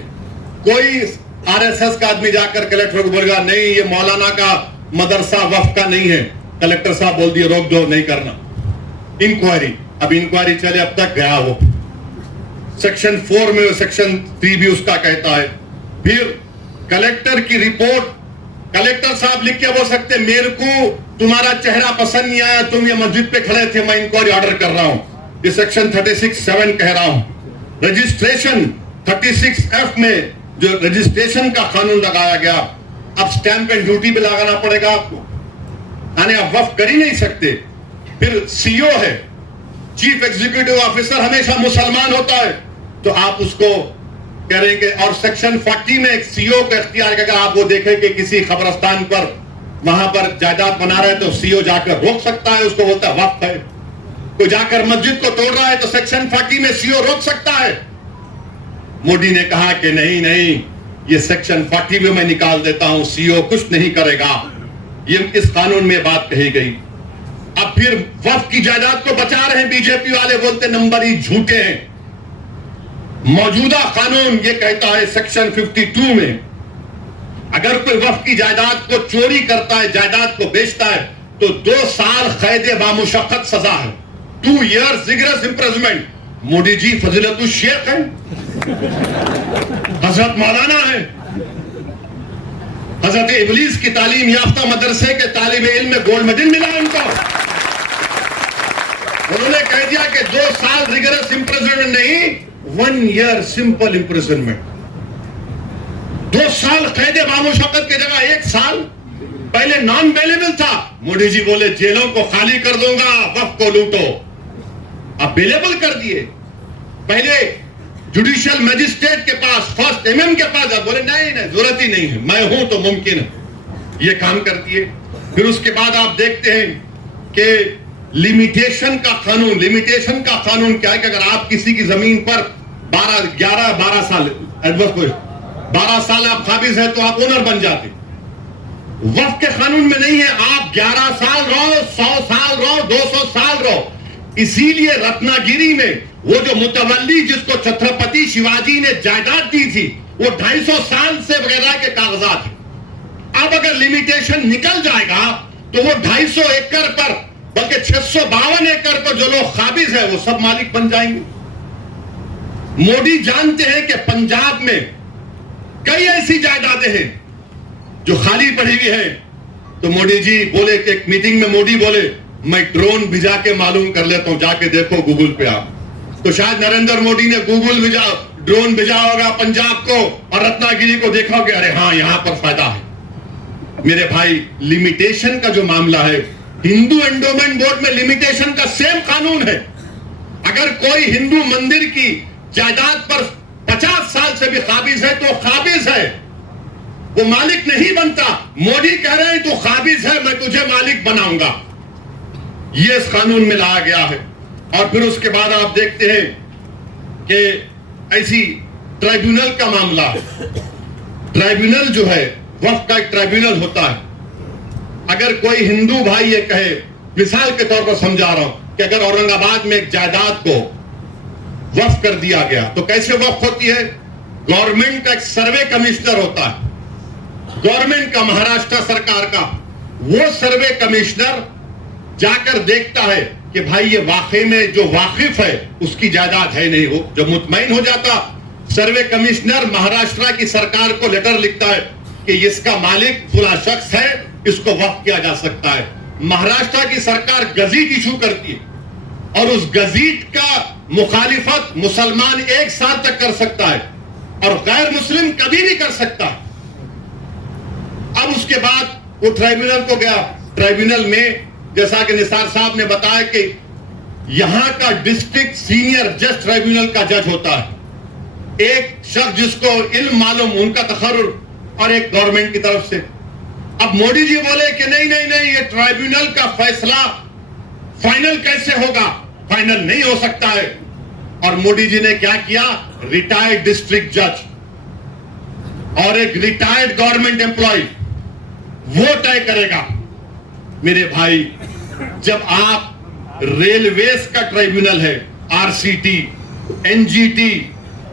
कोई आरएसएस का आदमी जाकर कलेक्टर को बोलेगा नहीं ये मौलाना का मदरसा वक्फ का नहीं है, कलेक्टर साहब बोल दिए रोक दो, नहीं करना इंक्वायरी। अब इंक्वायरी चले, अब तक गया वो सेक्शन 4 में, सेक्शन 3 भी उसका कहता है। फिर कलेक्टर की रिपोर्ट, कलेक्टर साहब लिख के बोल सकते मेरे को तुम्हारा चेहरा पसंद नहीं आया, तुम ये मस्जिद पे खड़े थे, मैं इंक्वायरी ऑर्डर कर रहा हूं। ये सेक्शन 36(7) कह रहा हूं। रजिस्ट्रेशन 36(f) में जो रजिस्ट्रेशन का कानून लगाया गया, अब स्टैंप एंड ड्यूटी भी लगाना पड़ेगा आपको, यानी आप वक्फ कर ही नहीं सकते। फिर सीओ है, चीफ एग्जीक्यूटिव ऑफिसर, हमेशा मुसलमान होता है तो आप उसको करेंगे। और सेक्शन 40 में एक सीओ का इख्तियार है, अगर आप वो देखें कि किसी कब्रिस्तान पर वहां पर जायदाद बना रहे तो सीओ जाकर रोक सकता है, उसको बोलता है वक्फ है। कोई जाकर मस्जिद को तोड़ रहा है तो सेक्शन 40 में सीओ रोक सकता है। मोदी ने कहा कि नहीं नहीं, ये सेक्शन 40 में मैं निकाल देता हूं, सीओ कुछ नहीं करेगा। ये इस कानून में बात कही गई। अब फिर वक्फ की जायदाद को बचा रहे हैं बीजेपी वाले, बोलते नंबर ही झूठे हैं। मौजूदा कानून ये कहता है सेक्शन 52 में, अगर कोई वक्फ की जायदाद को चोरी करता है, जायदाद को बेचता है तो 2 साल कैद बामुशक्कत सजा है, 2 years rigorous imprisonment. Modi ji फजीलतुल Sheikh है, हजरत मौलाना है, हजरत इबलीस की तालीम याफ्ता मदरसे के तालिब इल्म में गोल्ड मेडल मिला उनको। उन्होंने कह दिया कि 2 साल रिगरस इंप्रिजनमेंट नहीं, 1 year सिंपल इंप्रिजनमेंट। 2 साल कैद बामुशक्कत की जगह 1 साल पहले नॉन अवेलेबल था। मोदी जी बोले जेलों को खाली कर दूंगा, वक्फ को लूटो, अब अवेलेबल कर दिए। पहले जुडिशियल मजिस्ट्रेट के पास, फर्स्ट एमएम के पास, अब बोले नहीं नहीं जरूरत ही नहीं है, मैं हूं तो मुमकिन है, ये काम कर दिए। फिर उसके बाद आप देखते हैं कि लिमिटेशन का कानून, लिमिटेशन का कानून क्या है कि अगर आप किसी की जमीन पर 12 साल एडवर्स 12 साल आप काबिज है तो आप ओनर बन जाते। वक्फ के कानून में नहीं है, आप 11 साल रहो, 100 साल रहो, 200 साल रहो। इसीलिए रत्नागिरी में वो जो मुतवल्ली जिसको छत्रपति शिवाजी ने जायदाद दी थी, वो 250 साल से वगैरह के कागजात है। अब अगर लिमिटेशन निकल जाएगा तो वो 250 एकड़ पर, बल्कि 652 एकड़ पर जो लोग काबिज है वो सब मालिक बन जाएंगे। मोदी जानते हैं कि पंजाब में कई ऐसी जायदादें हैं जो खाली पड़ी हुई है। तो मोदी जी बोले कि एक मीटिंग में मोदी बोले मैं ड्रोन भिजा के मालूम कर लेता हूं, जाके देखो गूगल पे आप। तो शायद नरेंद्र मोदी ने ड्रोन भेजा होगा पंजाब को और रत्नागिरी को, देखा होगा अरे हाँ यहां पर फायदा है। मेरे भाई, लिमिटेशन का जो मामला है, हिंदू एंडोमेंट बोर्ड में लिमिटेशन का सेम कानून है। अगर कोई हिंदू मंदिर की जायदाद पर 50 साल से भी काबिज है तो काबिज है, वो मालिक नहीं बनता। मोदी कह रहे हैं तू काबिज है, मैं तुझे मालिक बनाऊंगा। ये इस कानून में लाया गया है। और फिर उसके बाद आप देखते हैं कि ऐसी ट्राइब्यूनल का मामला है। ट्राइब्यूनल जो है, वक्फ का एक ट्राइब्यूनल होता है। अगर कोई हिंदू भाई ये कहे, मिसाल के तौर पर समझा रहा हूं कि अगर औरंगाबाद में एक जायदाद को वक्फ कर दिया गया तो कैसे वक्फ होती है? गवर्नमेंट का एक सर्वे कमिश्नर होता है, गवर्नमेंट का, महाराष्ट्र सरकार का, वो सर्वे कमिश्नर जाकर देखता है कि भाई ये वाकई में जो वाकिफ है उसकी जायदाद है नहीं, हो जब मुतमईन हो जाता, सर्वे कमिश्नर महाराष्ट्र की सरकार को लेटर लिखता है कि इसका मालिक फला शख्स है, इसको वक्फ किया जा सकता है। महाराष्ट्र की सरकार गजीट इशू करती है और उस गजीट का मुखालिफत मुसलमान 1 साल तक कर सकता है और गैर मुस्लिम कभी नहीं कर सकता। अब उसके बाद वो ट्राइब्यूनल को गया। ट्राइब्यूनल में जैसा कि निसार साहब ने बताया कि यहां का डिस्ट्रिक्ट सीनियर जज ट्राइब्यूनल का जज होता है, एक शख्स जिसको इल्म मालूम, उनका तखर्रुर, और एक गवर्नमेंट की तरफ से। अब मोदी जी बोले कि नहीं नहीं नहीं, ये ट्राइब्यूनल का फैसला फाइनल कैसे होगा, फाइनल नहीं हो सकता है। और मोदी जी ने क्या किया, रिटायर्ड डिस्ट्रिक्ट जज और एक रिटायर्ड गवर्नमेंट एम्प्लॉय वो तय करेगा। मेरे भाई, जब आप रेलवेज का ट्राइब्यूनल है, आरसीटी, एनजीटी,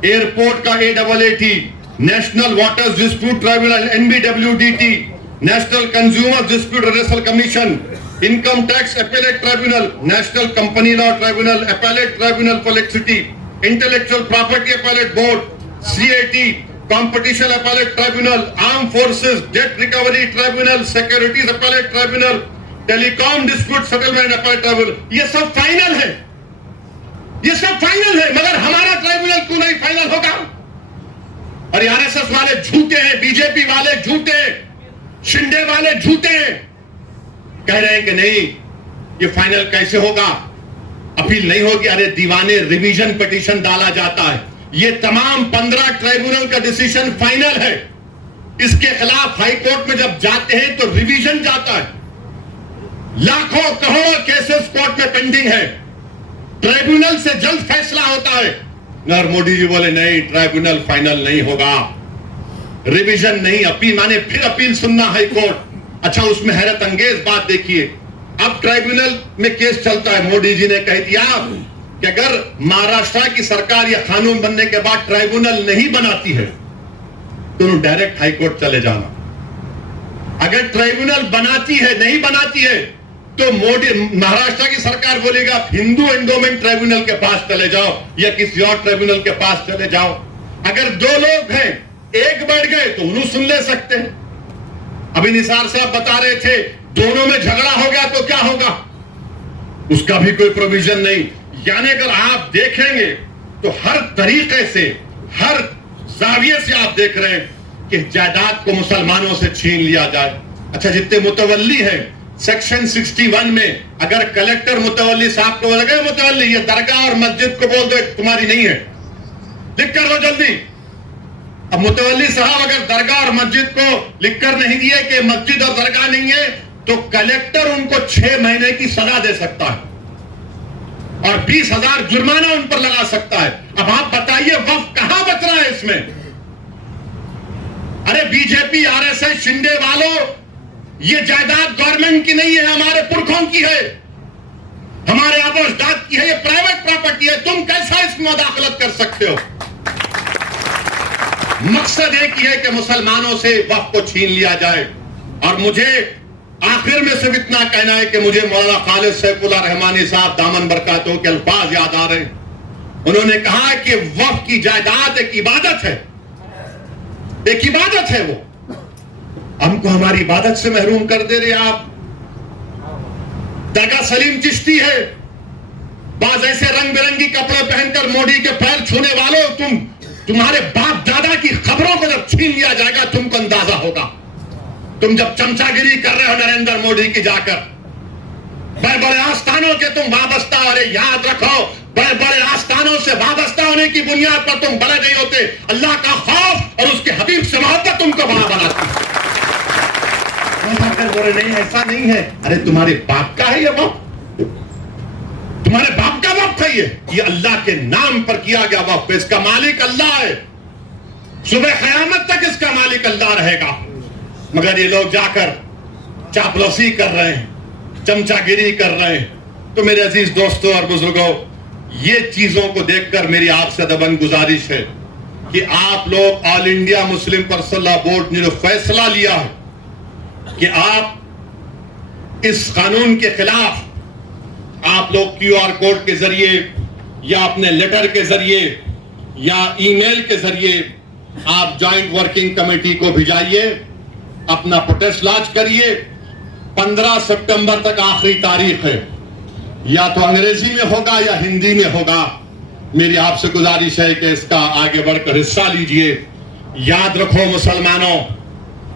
एयरपोर्ट का AWT, national waters dispute tribunal NBWDT, national consumer dispute redressal commission, income tax appellate tribunal, national company law tribunal, appellate tribunal for electricity, intellectual property appellate board, CAT, competition appellate tribunal, arm forces debt recovery tribunal, securities appellate tribunal, telecom dispute settlement appellate tribunal. ये सब final है, ये सब final है, मगर हमारा tribunal क्यों नहीं फाइनल होगा? और आरएसएस वाले झूठे हैं, बीजेपी वाले झूठे हैं, शिंदे वाले झूठे हैं, कह रहे हैं कि नहीं ये फाइनल कैसे होगा, अपील नहीं होगी। अरे दीवाने, रिवीजन पिटीशन डाला जाता है, ये तमाम 15 ट्राइब्यूनल का डिसीजन फाइनल है। इसके खिलाफ हाई कोर्ट में जब जाते हैं तो रिवीजन जाता है, लाखों करोड़ों केसेस कोर्ट में पेंडिंग है, ट्राइब्यूनल से जल्द फैसला होता है। और मोदी जी बोले नहीं, ट्राइब्यूनल फाइनल नहीं होगा, रिवीजन नहीं, अपील माने फिर अपील सुनना हाई कोर्ट। अच्छा, उसमें हैरत अंगेज बात देखिए, अब ट्राइब्यूनल में केस चलता है, मोदी जी ने कह दिया कि अगर महाराष्ट्र की सरकार यह कानून बनने के बाद ट्राइब्यूनल नहीं बनाती है तो डायरेक्ट हाई कोर्ट चले जाना। अगर ट्राइब्यूनल बनाती है, नहीं बनाती है, तो मोदी, महाराष्ट्र की सरकार बोलेगा हिंदू एंडोमेंट ट्राइब्यूनल के पास चले जाओ या किसी और ट्राइब्यूनल के पास चले जाओ। अगर 2 लोग हैं, एक बढ़ गए तो उन्हें सुन ले सकते हैं। अभी निसार साहब बता रहे थे, दोनों में झगड़ा हो गया तो क्या होगा, उसका भी कोई प्रोविजन नहीं। यानी अगर आप देखेंगे तो हर तरीके से, हर जाविये से आप देख रहे हैं कि जायदाद को मुसलमानों से छीन लिया जाए। अच्छा, जितने मुतवल्ली हैं, सेक्शन 61 में अगर कलेक्टर मुतवल्ली साहब को लगे, मुतवल्ली ये दरगाह और मस्जिद को बोल दो तुम्हारी नहीं है, लिख कर लो जल्दी। अब मुतवल्ली साहब अगर दरगाह और मस्जिद को लिख कर नहीं दिए कि मस्जिद और दरगाह नहीं है, तो कलेक्टर उनको 6 महीने की सजा दे सकता है और 20,000 जुर्माना उन पर लगा सकता है। अब आप बताइए वक्फ कहां बच रहा है इसमें? अरे बीजेपी, आरएसएस, शिंदे वालों, ये जायदाद गवर्नमेंट की नहीं है, हमारे पुरखों की है, हमारे आबोजदाद की है, ये प्राइवेट प्रॉपर्टी है, तुम कैसा इसमें मुदाखलत कर सकते हो? मकसद एक ही है कि मुसलमानों से वक्फ को छीन लिया जाए। और मुझे आखिर में सिर्फ इतना कहना है कि मुझे मौलाना खालिद सैफुल्लाह रहमानी साहब दामन बरकातों के अल्फाज याद आ रहे हैं। उन्होंने कहा कि वक्फ की जायदाद एक इबादत है, एक इबादत है, वो हमको हमारी इबादत से महरूम कर दे रहे आप। दरगाह सलीम चिश्ती है, बाज ऐसे रंग बिरंगी कपड़े पहनकर मोदी के पैर छूने वालों, तुम्हारे बाप दादा की खबरों को जब छीन लिया जाएगा तुमको अंदाजा होगा। तुम जब चमचागिरी कर रहे हो नरेंद्र मोदी की जाकर, बड़े बड़े आस्थानों के तुम वाबस्ता, अरे याद रखो, बड़े बड़े आस्थानों से वाबस्ता होने की बुनियाद पर तुम बड़े नहीं होते। अल्लाह का खौफ और उसके हबीब से मोहब्बत तुमको बड़ा बनाती। बोले नहीं, ऐसा नहीं है। अरे तुम्हारे बाप का है ये वक्फ, तुम्हारे बाप का वक्फ है ये अल्लाह के नाम पर किया गया वक्फ, इसका मालिक अल्लाह है, सुबह क़यामत तक इसका मालिक अल्लाह रहेगा। मगर ये लोग जाकर चापलूसी कर रहे हैं, चमचागिरी कर रहे हैं। तो मेरे अजीज दोस्तों और बुजुर्गों, ये चीजों को देखकर मेरी आपसे दबन गुजारिश है कि आप लोग all India Muslim personal law board ने जो फैसला लिया है कि आप इस कानून के खिलाफ आप लोग क्यूआर कोड के जरिए या अपने लेटर के जरिए या ईमेल के जरिए आप जॉइंट वर्किंग कमेटी को भिजाइए, अपना प्रोटेस्ट लॉन्च करिए। 15 सितंबर तक आखिरी तारीख है, या तो अंग्रेजी में होगा या हिंदी में होगा। मेरी आपसे गुजारिश है कि इसका आगे बढ़कर हिस्सा लीजिए। याद रखो मुसलमानों,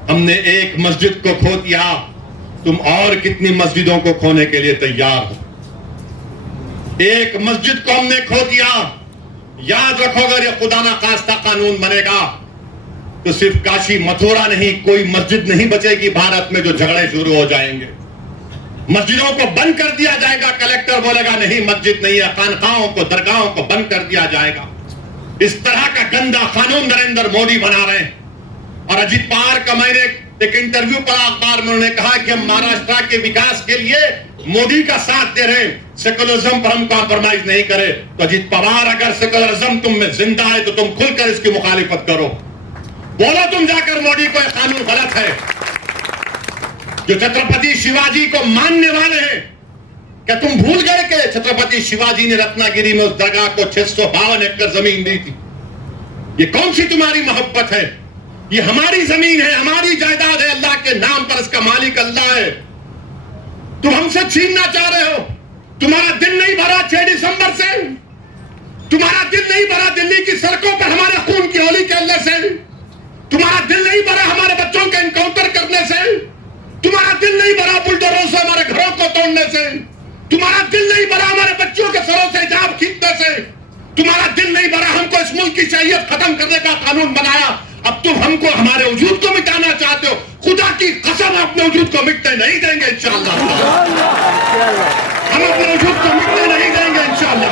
हमने एक मस्जिद को खो दिया, तुम और कितनी मस्जिदों को खोने के लिए तैयार हो? एक मस्जिद को हमने खो दिया। याद रखो, अगर यह खुदा ना खास्ता कानून बनेगा तो सिर्फ काशी मथुरा नहीं, कोई मस्जिद नहीं बचेगी भारत में जो झगड़े शुरू हो जाएंगे। मस्जिदों को बंद कर दिया जाएगा। कलेक्टर बोलेगा नहीं मस्जिद नहीं है, खानकाहों को दरगाहों को बंद कर दिया जाएगा। इस तरह का गंदा कानून नरेंद्र मोदी बना रहे हैं। और अजीत पवार का मैंने एक इंटरव्यू पढ़ा अखबार में, उन्होंने कहा कि हम महाराष्ट्र के विकास के लिए मोदी का साथ दे रहे हैं, सेकुलरिज्म पर हम कॉम्प्रोमाइज नहीं करें। तो अजीत पवार, अगर सेकुलरिज्म तुम में जिंदा है तो तुम खुलकर इसकी मुखालिफत करो। बोलो तुम जाकर मोदी को यह कानून गलत है। जो छत्रपति शिवाजी को मानने वाले हैं, क्या तुम भूल गए कि छत्रपति शिवाजी ने रत्नागिरी में उस दरगाह को 652 एकड़ जमीन दी थी? ये कौन सी तुम्हारी मोहब्बत है? ये हमारी जमीन है, हमारी जायदाद है, अल्लाह के नाम पर इसका मालिक अल्लाह है। तुम हमसे छीनना चाह रहे हो। तुम्हारा दिल नहीं भरा 6 दिसंबर से? तुम्हारा दिल नहीं भरा दिल्ली की सड़कों पर हमारे खून की होली खेलने से? तुम्हारा दिल नहीं भरा हमारे बच्चों का एनकाउंटर करने से? तुम्हारा दिल नहीं भरा बुलडोजरों से हमारे घरों को तोड़ने से? तुम्हारा दिल नहीं भरा हमारे बच्चों के सरों से हिजाब खींचने से? तुम्हारा दिल नहीं भरा हमको इस मुल्क की शरीयत खत्म करने का कानून बनाया? अब तुम हमको हमारे वजूद को मिटाना चाहते हो। खुदा की कसम अपने वजूद को मिटने नहीं देंगे इंशाअल्लाह। हम अपने वजूद को मिटने नहीं देंगे इंशाअल्लाह।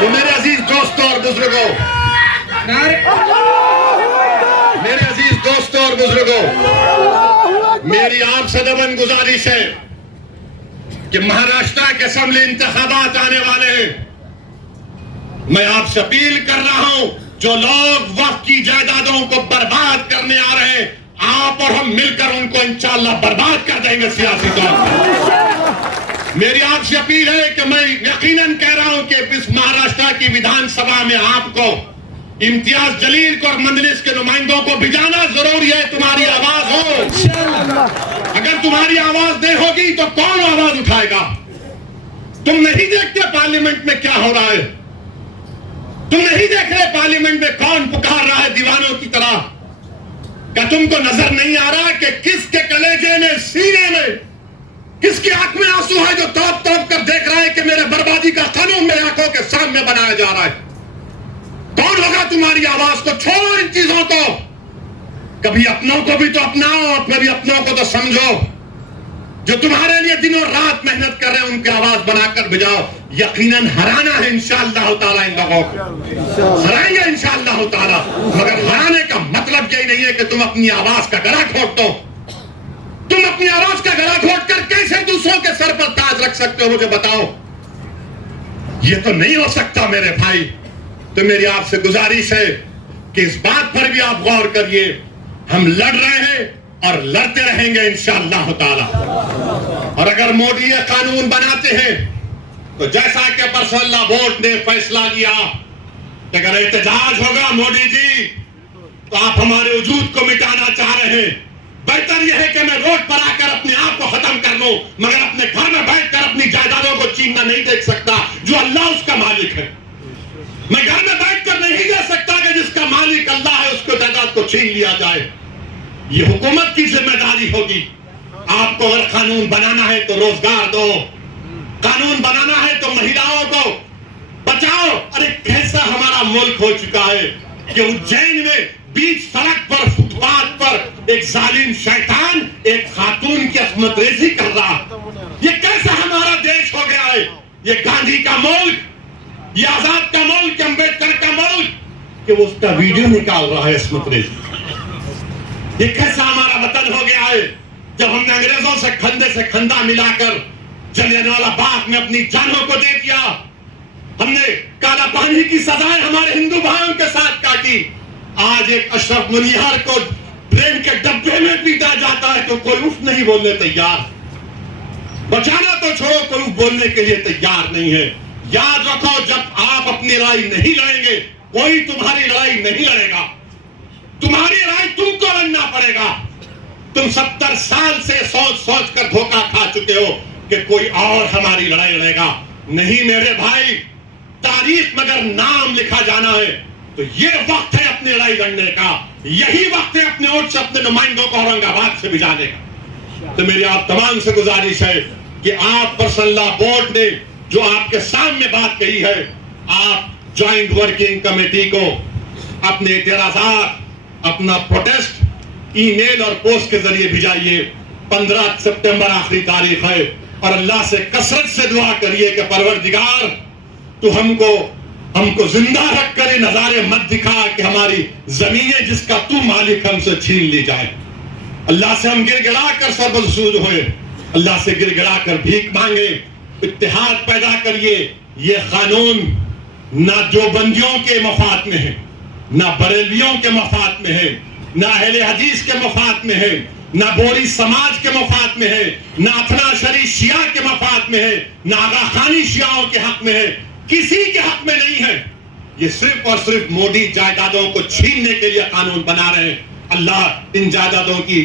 तो मेरे अजीज दोस्तों और बुजुर्गों, मेरे अजीज दोस्तों और बुजुर्गों, मेरी आपसे दबन गुजारिश है कि महाराष्ट्र के असेंबली इंतखाबात आने वाले हैं। मैं आपसे अपील कर रहा हूं, जो लोग वक्त की जायदादों को बर्बाद करने आ रहे हैं, आप और हम मिलकर उनको इंशाअल्लाह बर्बाद कर देंगे सियासी तौर पर। मेरी आपसे अपील है कि मैं यकीनन कह रहा हूं कि इस महाराष्ट्र की विधानसभा में आपको इम्तियाज जलील को और मंजलिस के नुमाइंदों को भिजाना जरूरी है। तुम्हारी आवाज हो, अगर तुम्हारी आवाज नहीं होगी तो कौन आवाज उठाएगा? तुम नहीं देखते पार्लियामेंट में क्या हो रहा है? तुम नहीं देख रहे पार्लियामेंट में कौन पुकार रहा है दीवानों की तरह? क्या तुमको नजर नहीं आ रहा कि किसके कलेजे में, सीने में, किसकी आंख में आंसू है जो तोप तोप कर देख रहा है कि मेरे बर्बादी का कानून मेरी आंखों के सामने बनाया जा रहा है? कौन होगा तुम्हारी आवाज को? छोड़ो इन चीजों को। कभी अपनों को भी तो अपनाओ, अपने भी अपनों को तो समझो। जो तुम्हारे लिए दिनों रात मेहनत कर रहे हैं उनकी आवाज बनाकर भिजाओ। यकीनन हराना है इंशाअल्लाह ताला इन लोगों को, हराएंगे इंशाअल्लाह ताला। मगर हराने का मतलब यही नहीं है कि तुम अपनी आवाज का गला घोट दो। तुम अपनी आवाज का गला घोट कर कैसे दूसरों के सर पर ताज रख सकते हो, मुझे बताओ? ये तो नहीं हो सकता मेरे भाई। तो मेरी आपसे गुजारिश है कि इस बात पर भी आप गौर करिए। हम लड़ रहे हैं और लड़ते रहेंगे इंशाअल्लाह ताला। और अगर मोदी ये कानून बनाते हैं तो जैसा कि पर्सनल लॉ बोर्ड ने फैसला लिया कि अगर एहतजाज होगा मोदी जी तो आप हमारे वजूद को मिटाना चाह रहे हैं, बेहतर यह है कि मैं रोड पर आकर अपने आप को खत्म कर लूं, मगर अपने घर में बैठकर अपनी जायदादों को छीनना नहीं देख सकता जो अल्लाह उसका मालिक है। मैं घर में बैठकर नहीं दे सकता कि जिसका मालिक अल्लाह है उसको जायदाद को छीन लिया जाए। ये हुकूमत की जिम्मेदारी होगी। आपको अगर कानून बनाना है तो रोजगार दो, कानून बनाना है तो महिलाओं को बचाओ। अरे कैसा हमारा मुल्क हो चुका है कि उज्जैन में बीच सड़क पर, फुटपाथ पर एक जालिम शैतान एक खातून की अस्मतरेजी कर रहा। ये कैसा हमारा देश हो गया है? ये गांधी का मुल्क, ये आजाद का मुल्क, अम्बेडकर का मुल्क, कि वो उसका वीडियो निकाल रहा है अस्मतरेजी। ये कैसा हमारा वतन हो गया है जब हमने अंग्रेजों से खंधा मिलाकर जलियांवाला बाग में अपनी जानों को दे दिया। हमने काला पानी की सजाएं हमारे हिंदू भाइयों के साथ काटी। आज एक अशरफ मुनियार को ट्रेन के डब्बे में पीटा जाता है तो कोई उफ नहीं बोलने तैयार, बचाना तो छोड़ो कोई उफ बोलने के लिए तैयार नहीं है। याद रखो, जब आप अपनी लड़ाई नहीं लड़ेंगे कोई तुम्हारी लड़ाई नहीं लड़ेगा, तुम्हारी लड़ाई तुमको लड़ना पड़ेगा। तुम 70 साल से सोच सोच कर धोखा खा चुके हो कि कोई और हमारी लड़ाई लड़ेगा। नहीं मेरे भाई, तारीख में अगर नाम लिखा जाना है तो ये वक्त है अपनी लड़ाई लड़ने का, यही वक्त है अपने वोट से अपने नुमाइंदों को औरंगाबाद से भिजाने का। तो मेरी आप तमाम से गुजारिश है कि आप पर्सनल लॉ बोर्ड ने जो आपके सामने बात कही है, आप ज्वाइंट वर्किंग कमेटी को अपने एतराजात, अपना प्रोटेस्ट ईमेल और पोस्ट के जरिए भिजाइए। 15 सितंबर आखिरी तारीख है और अल्लाह से कसरत से दुआ करिए कि परवरदिगार तू हमको जिंदा रख कर ये नजारे मत दिखा कि हमारी जमीनें जिसका तू मालिक हमसे छीन ली जाए। अल्लाह से हम गिड़गिड़ा कर सरबसूद हुए, अल्लाह से गिड़गिड़ा कर भीख मांगे, इत्तेहाद पैदा करिए। ये कानून ना जो बंदियों के मफाद में है, ना बरेलियों के मफाद में है, ना अहले हदीस के मफाद में है, ना बोरी समाज के मफाद में है, ना अथना शरी शिया के मफाद में है, ना आगा खानी शियाओं के हक में है, किसी के हक में नहीं है। ये सिर्फ और सिर्फ मोदी जायदादों को छीनने के लिए कानून बना रहे हैं। अल्लाह इन जायदादों की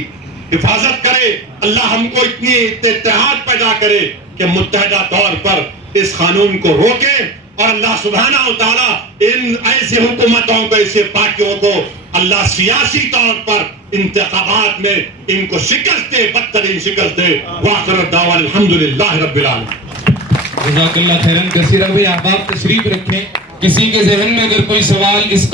हिफाजत करे, अल्लाह हमको इतनी इत्तेहाद पैदा करे कि मुत्तहदा तौर पर इस कानून को रोके और अल्लाह सुब्हानहू व तआला इन ऐसे हुकूमतों को, ऐसे पार्टियों को अल्लाह सियासी तौर पर इंतखाबात में इनको शिकस्त दे, बदतरीन शिकस्त दे। वाखिर दावा अल्हम्दुलिल्लाह रब्बिल आलमीन। जज़ाकल्लाह खैरन कसीरा। भाई आप तशरीफ रखें, किसी के जहन में अगर कोई सवाल इस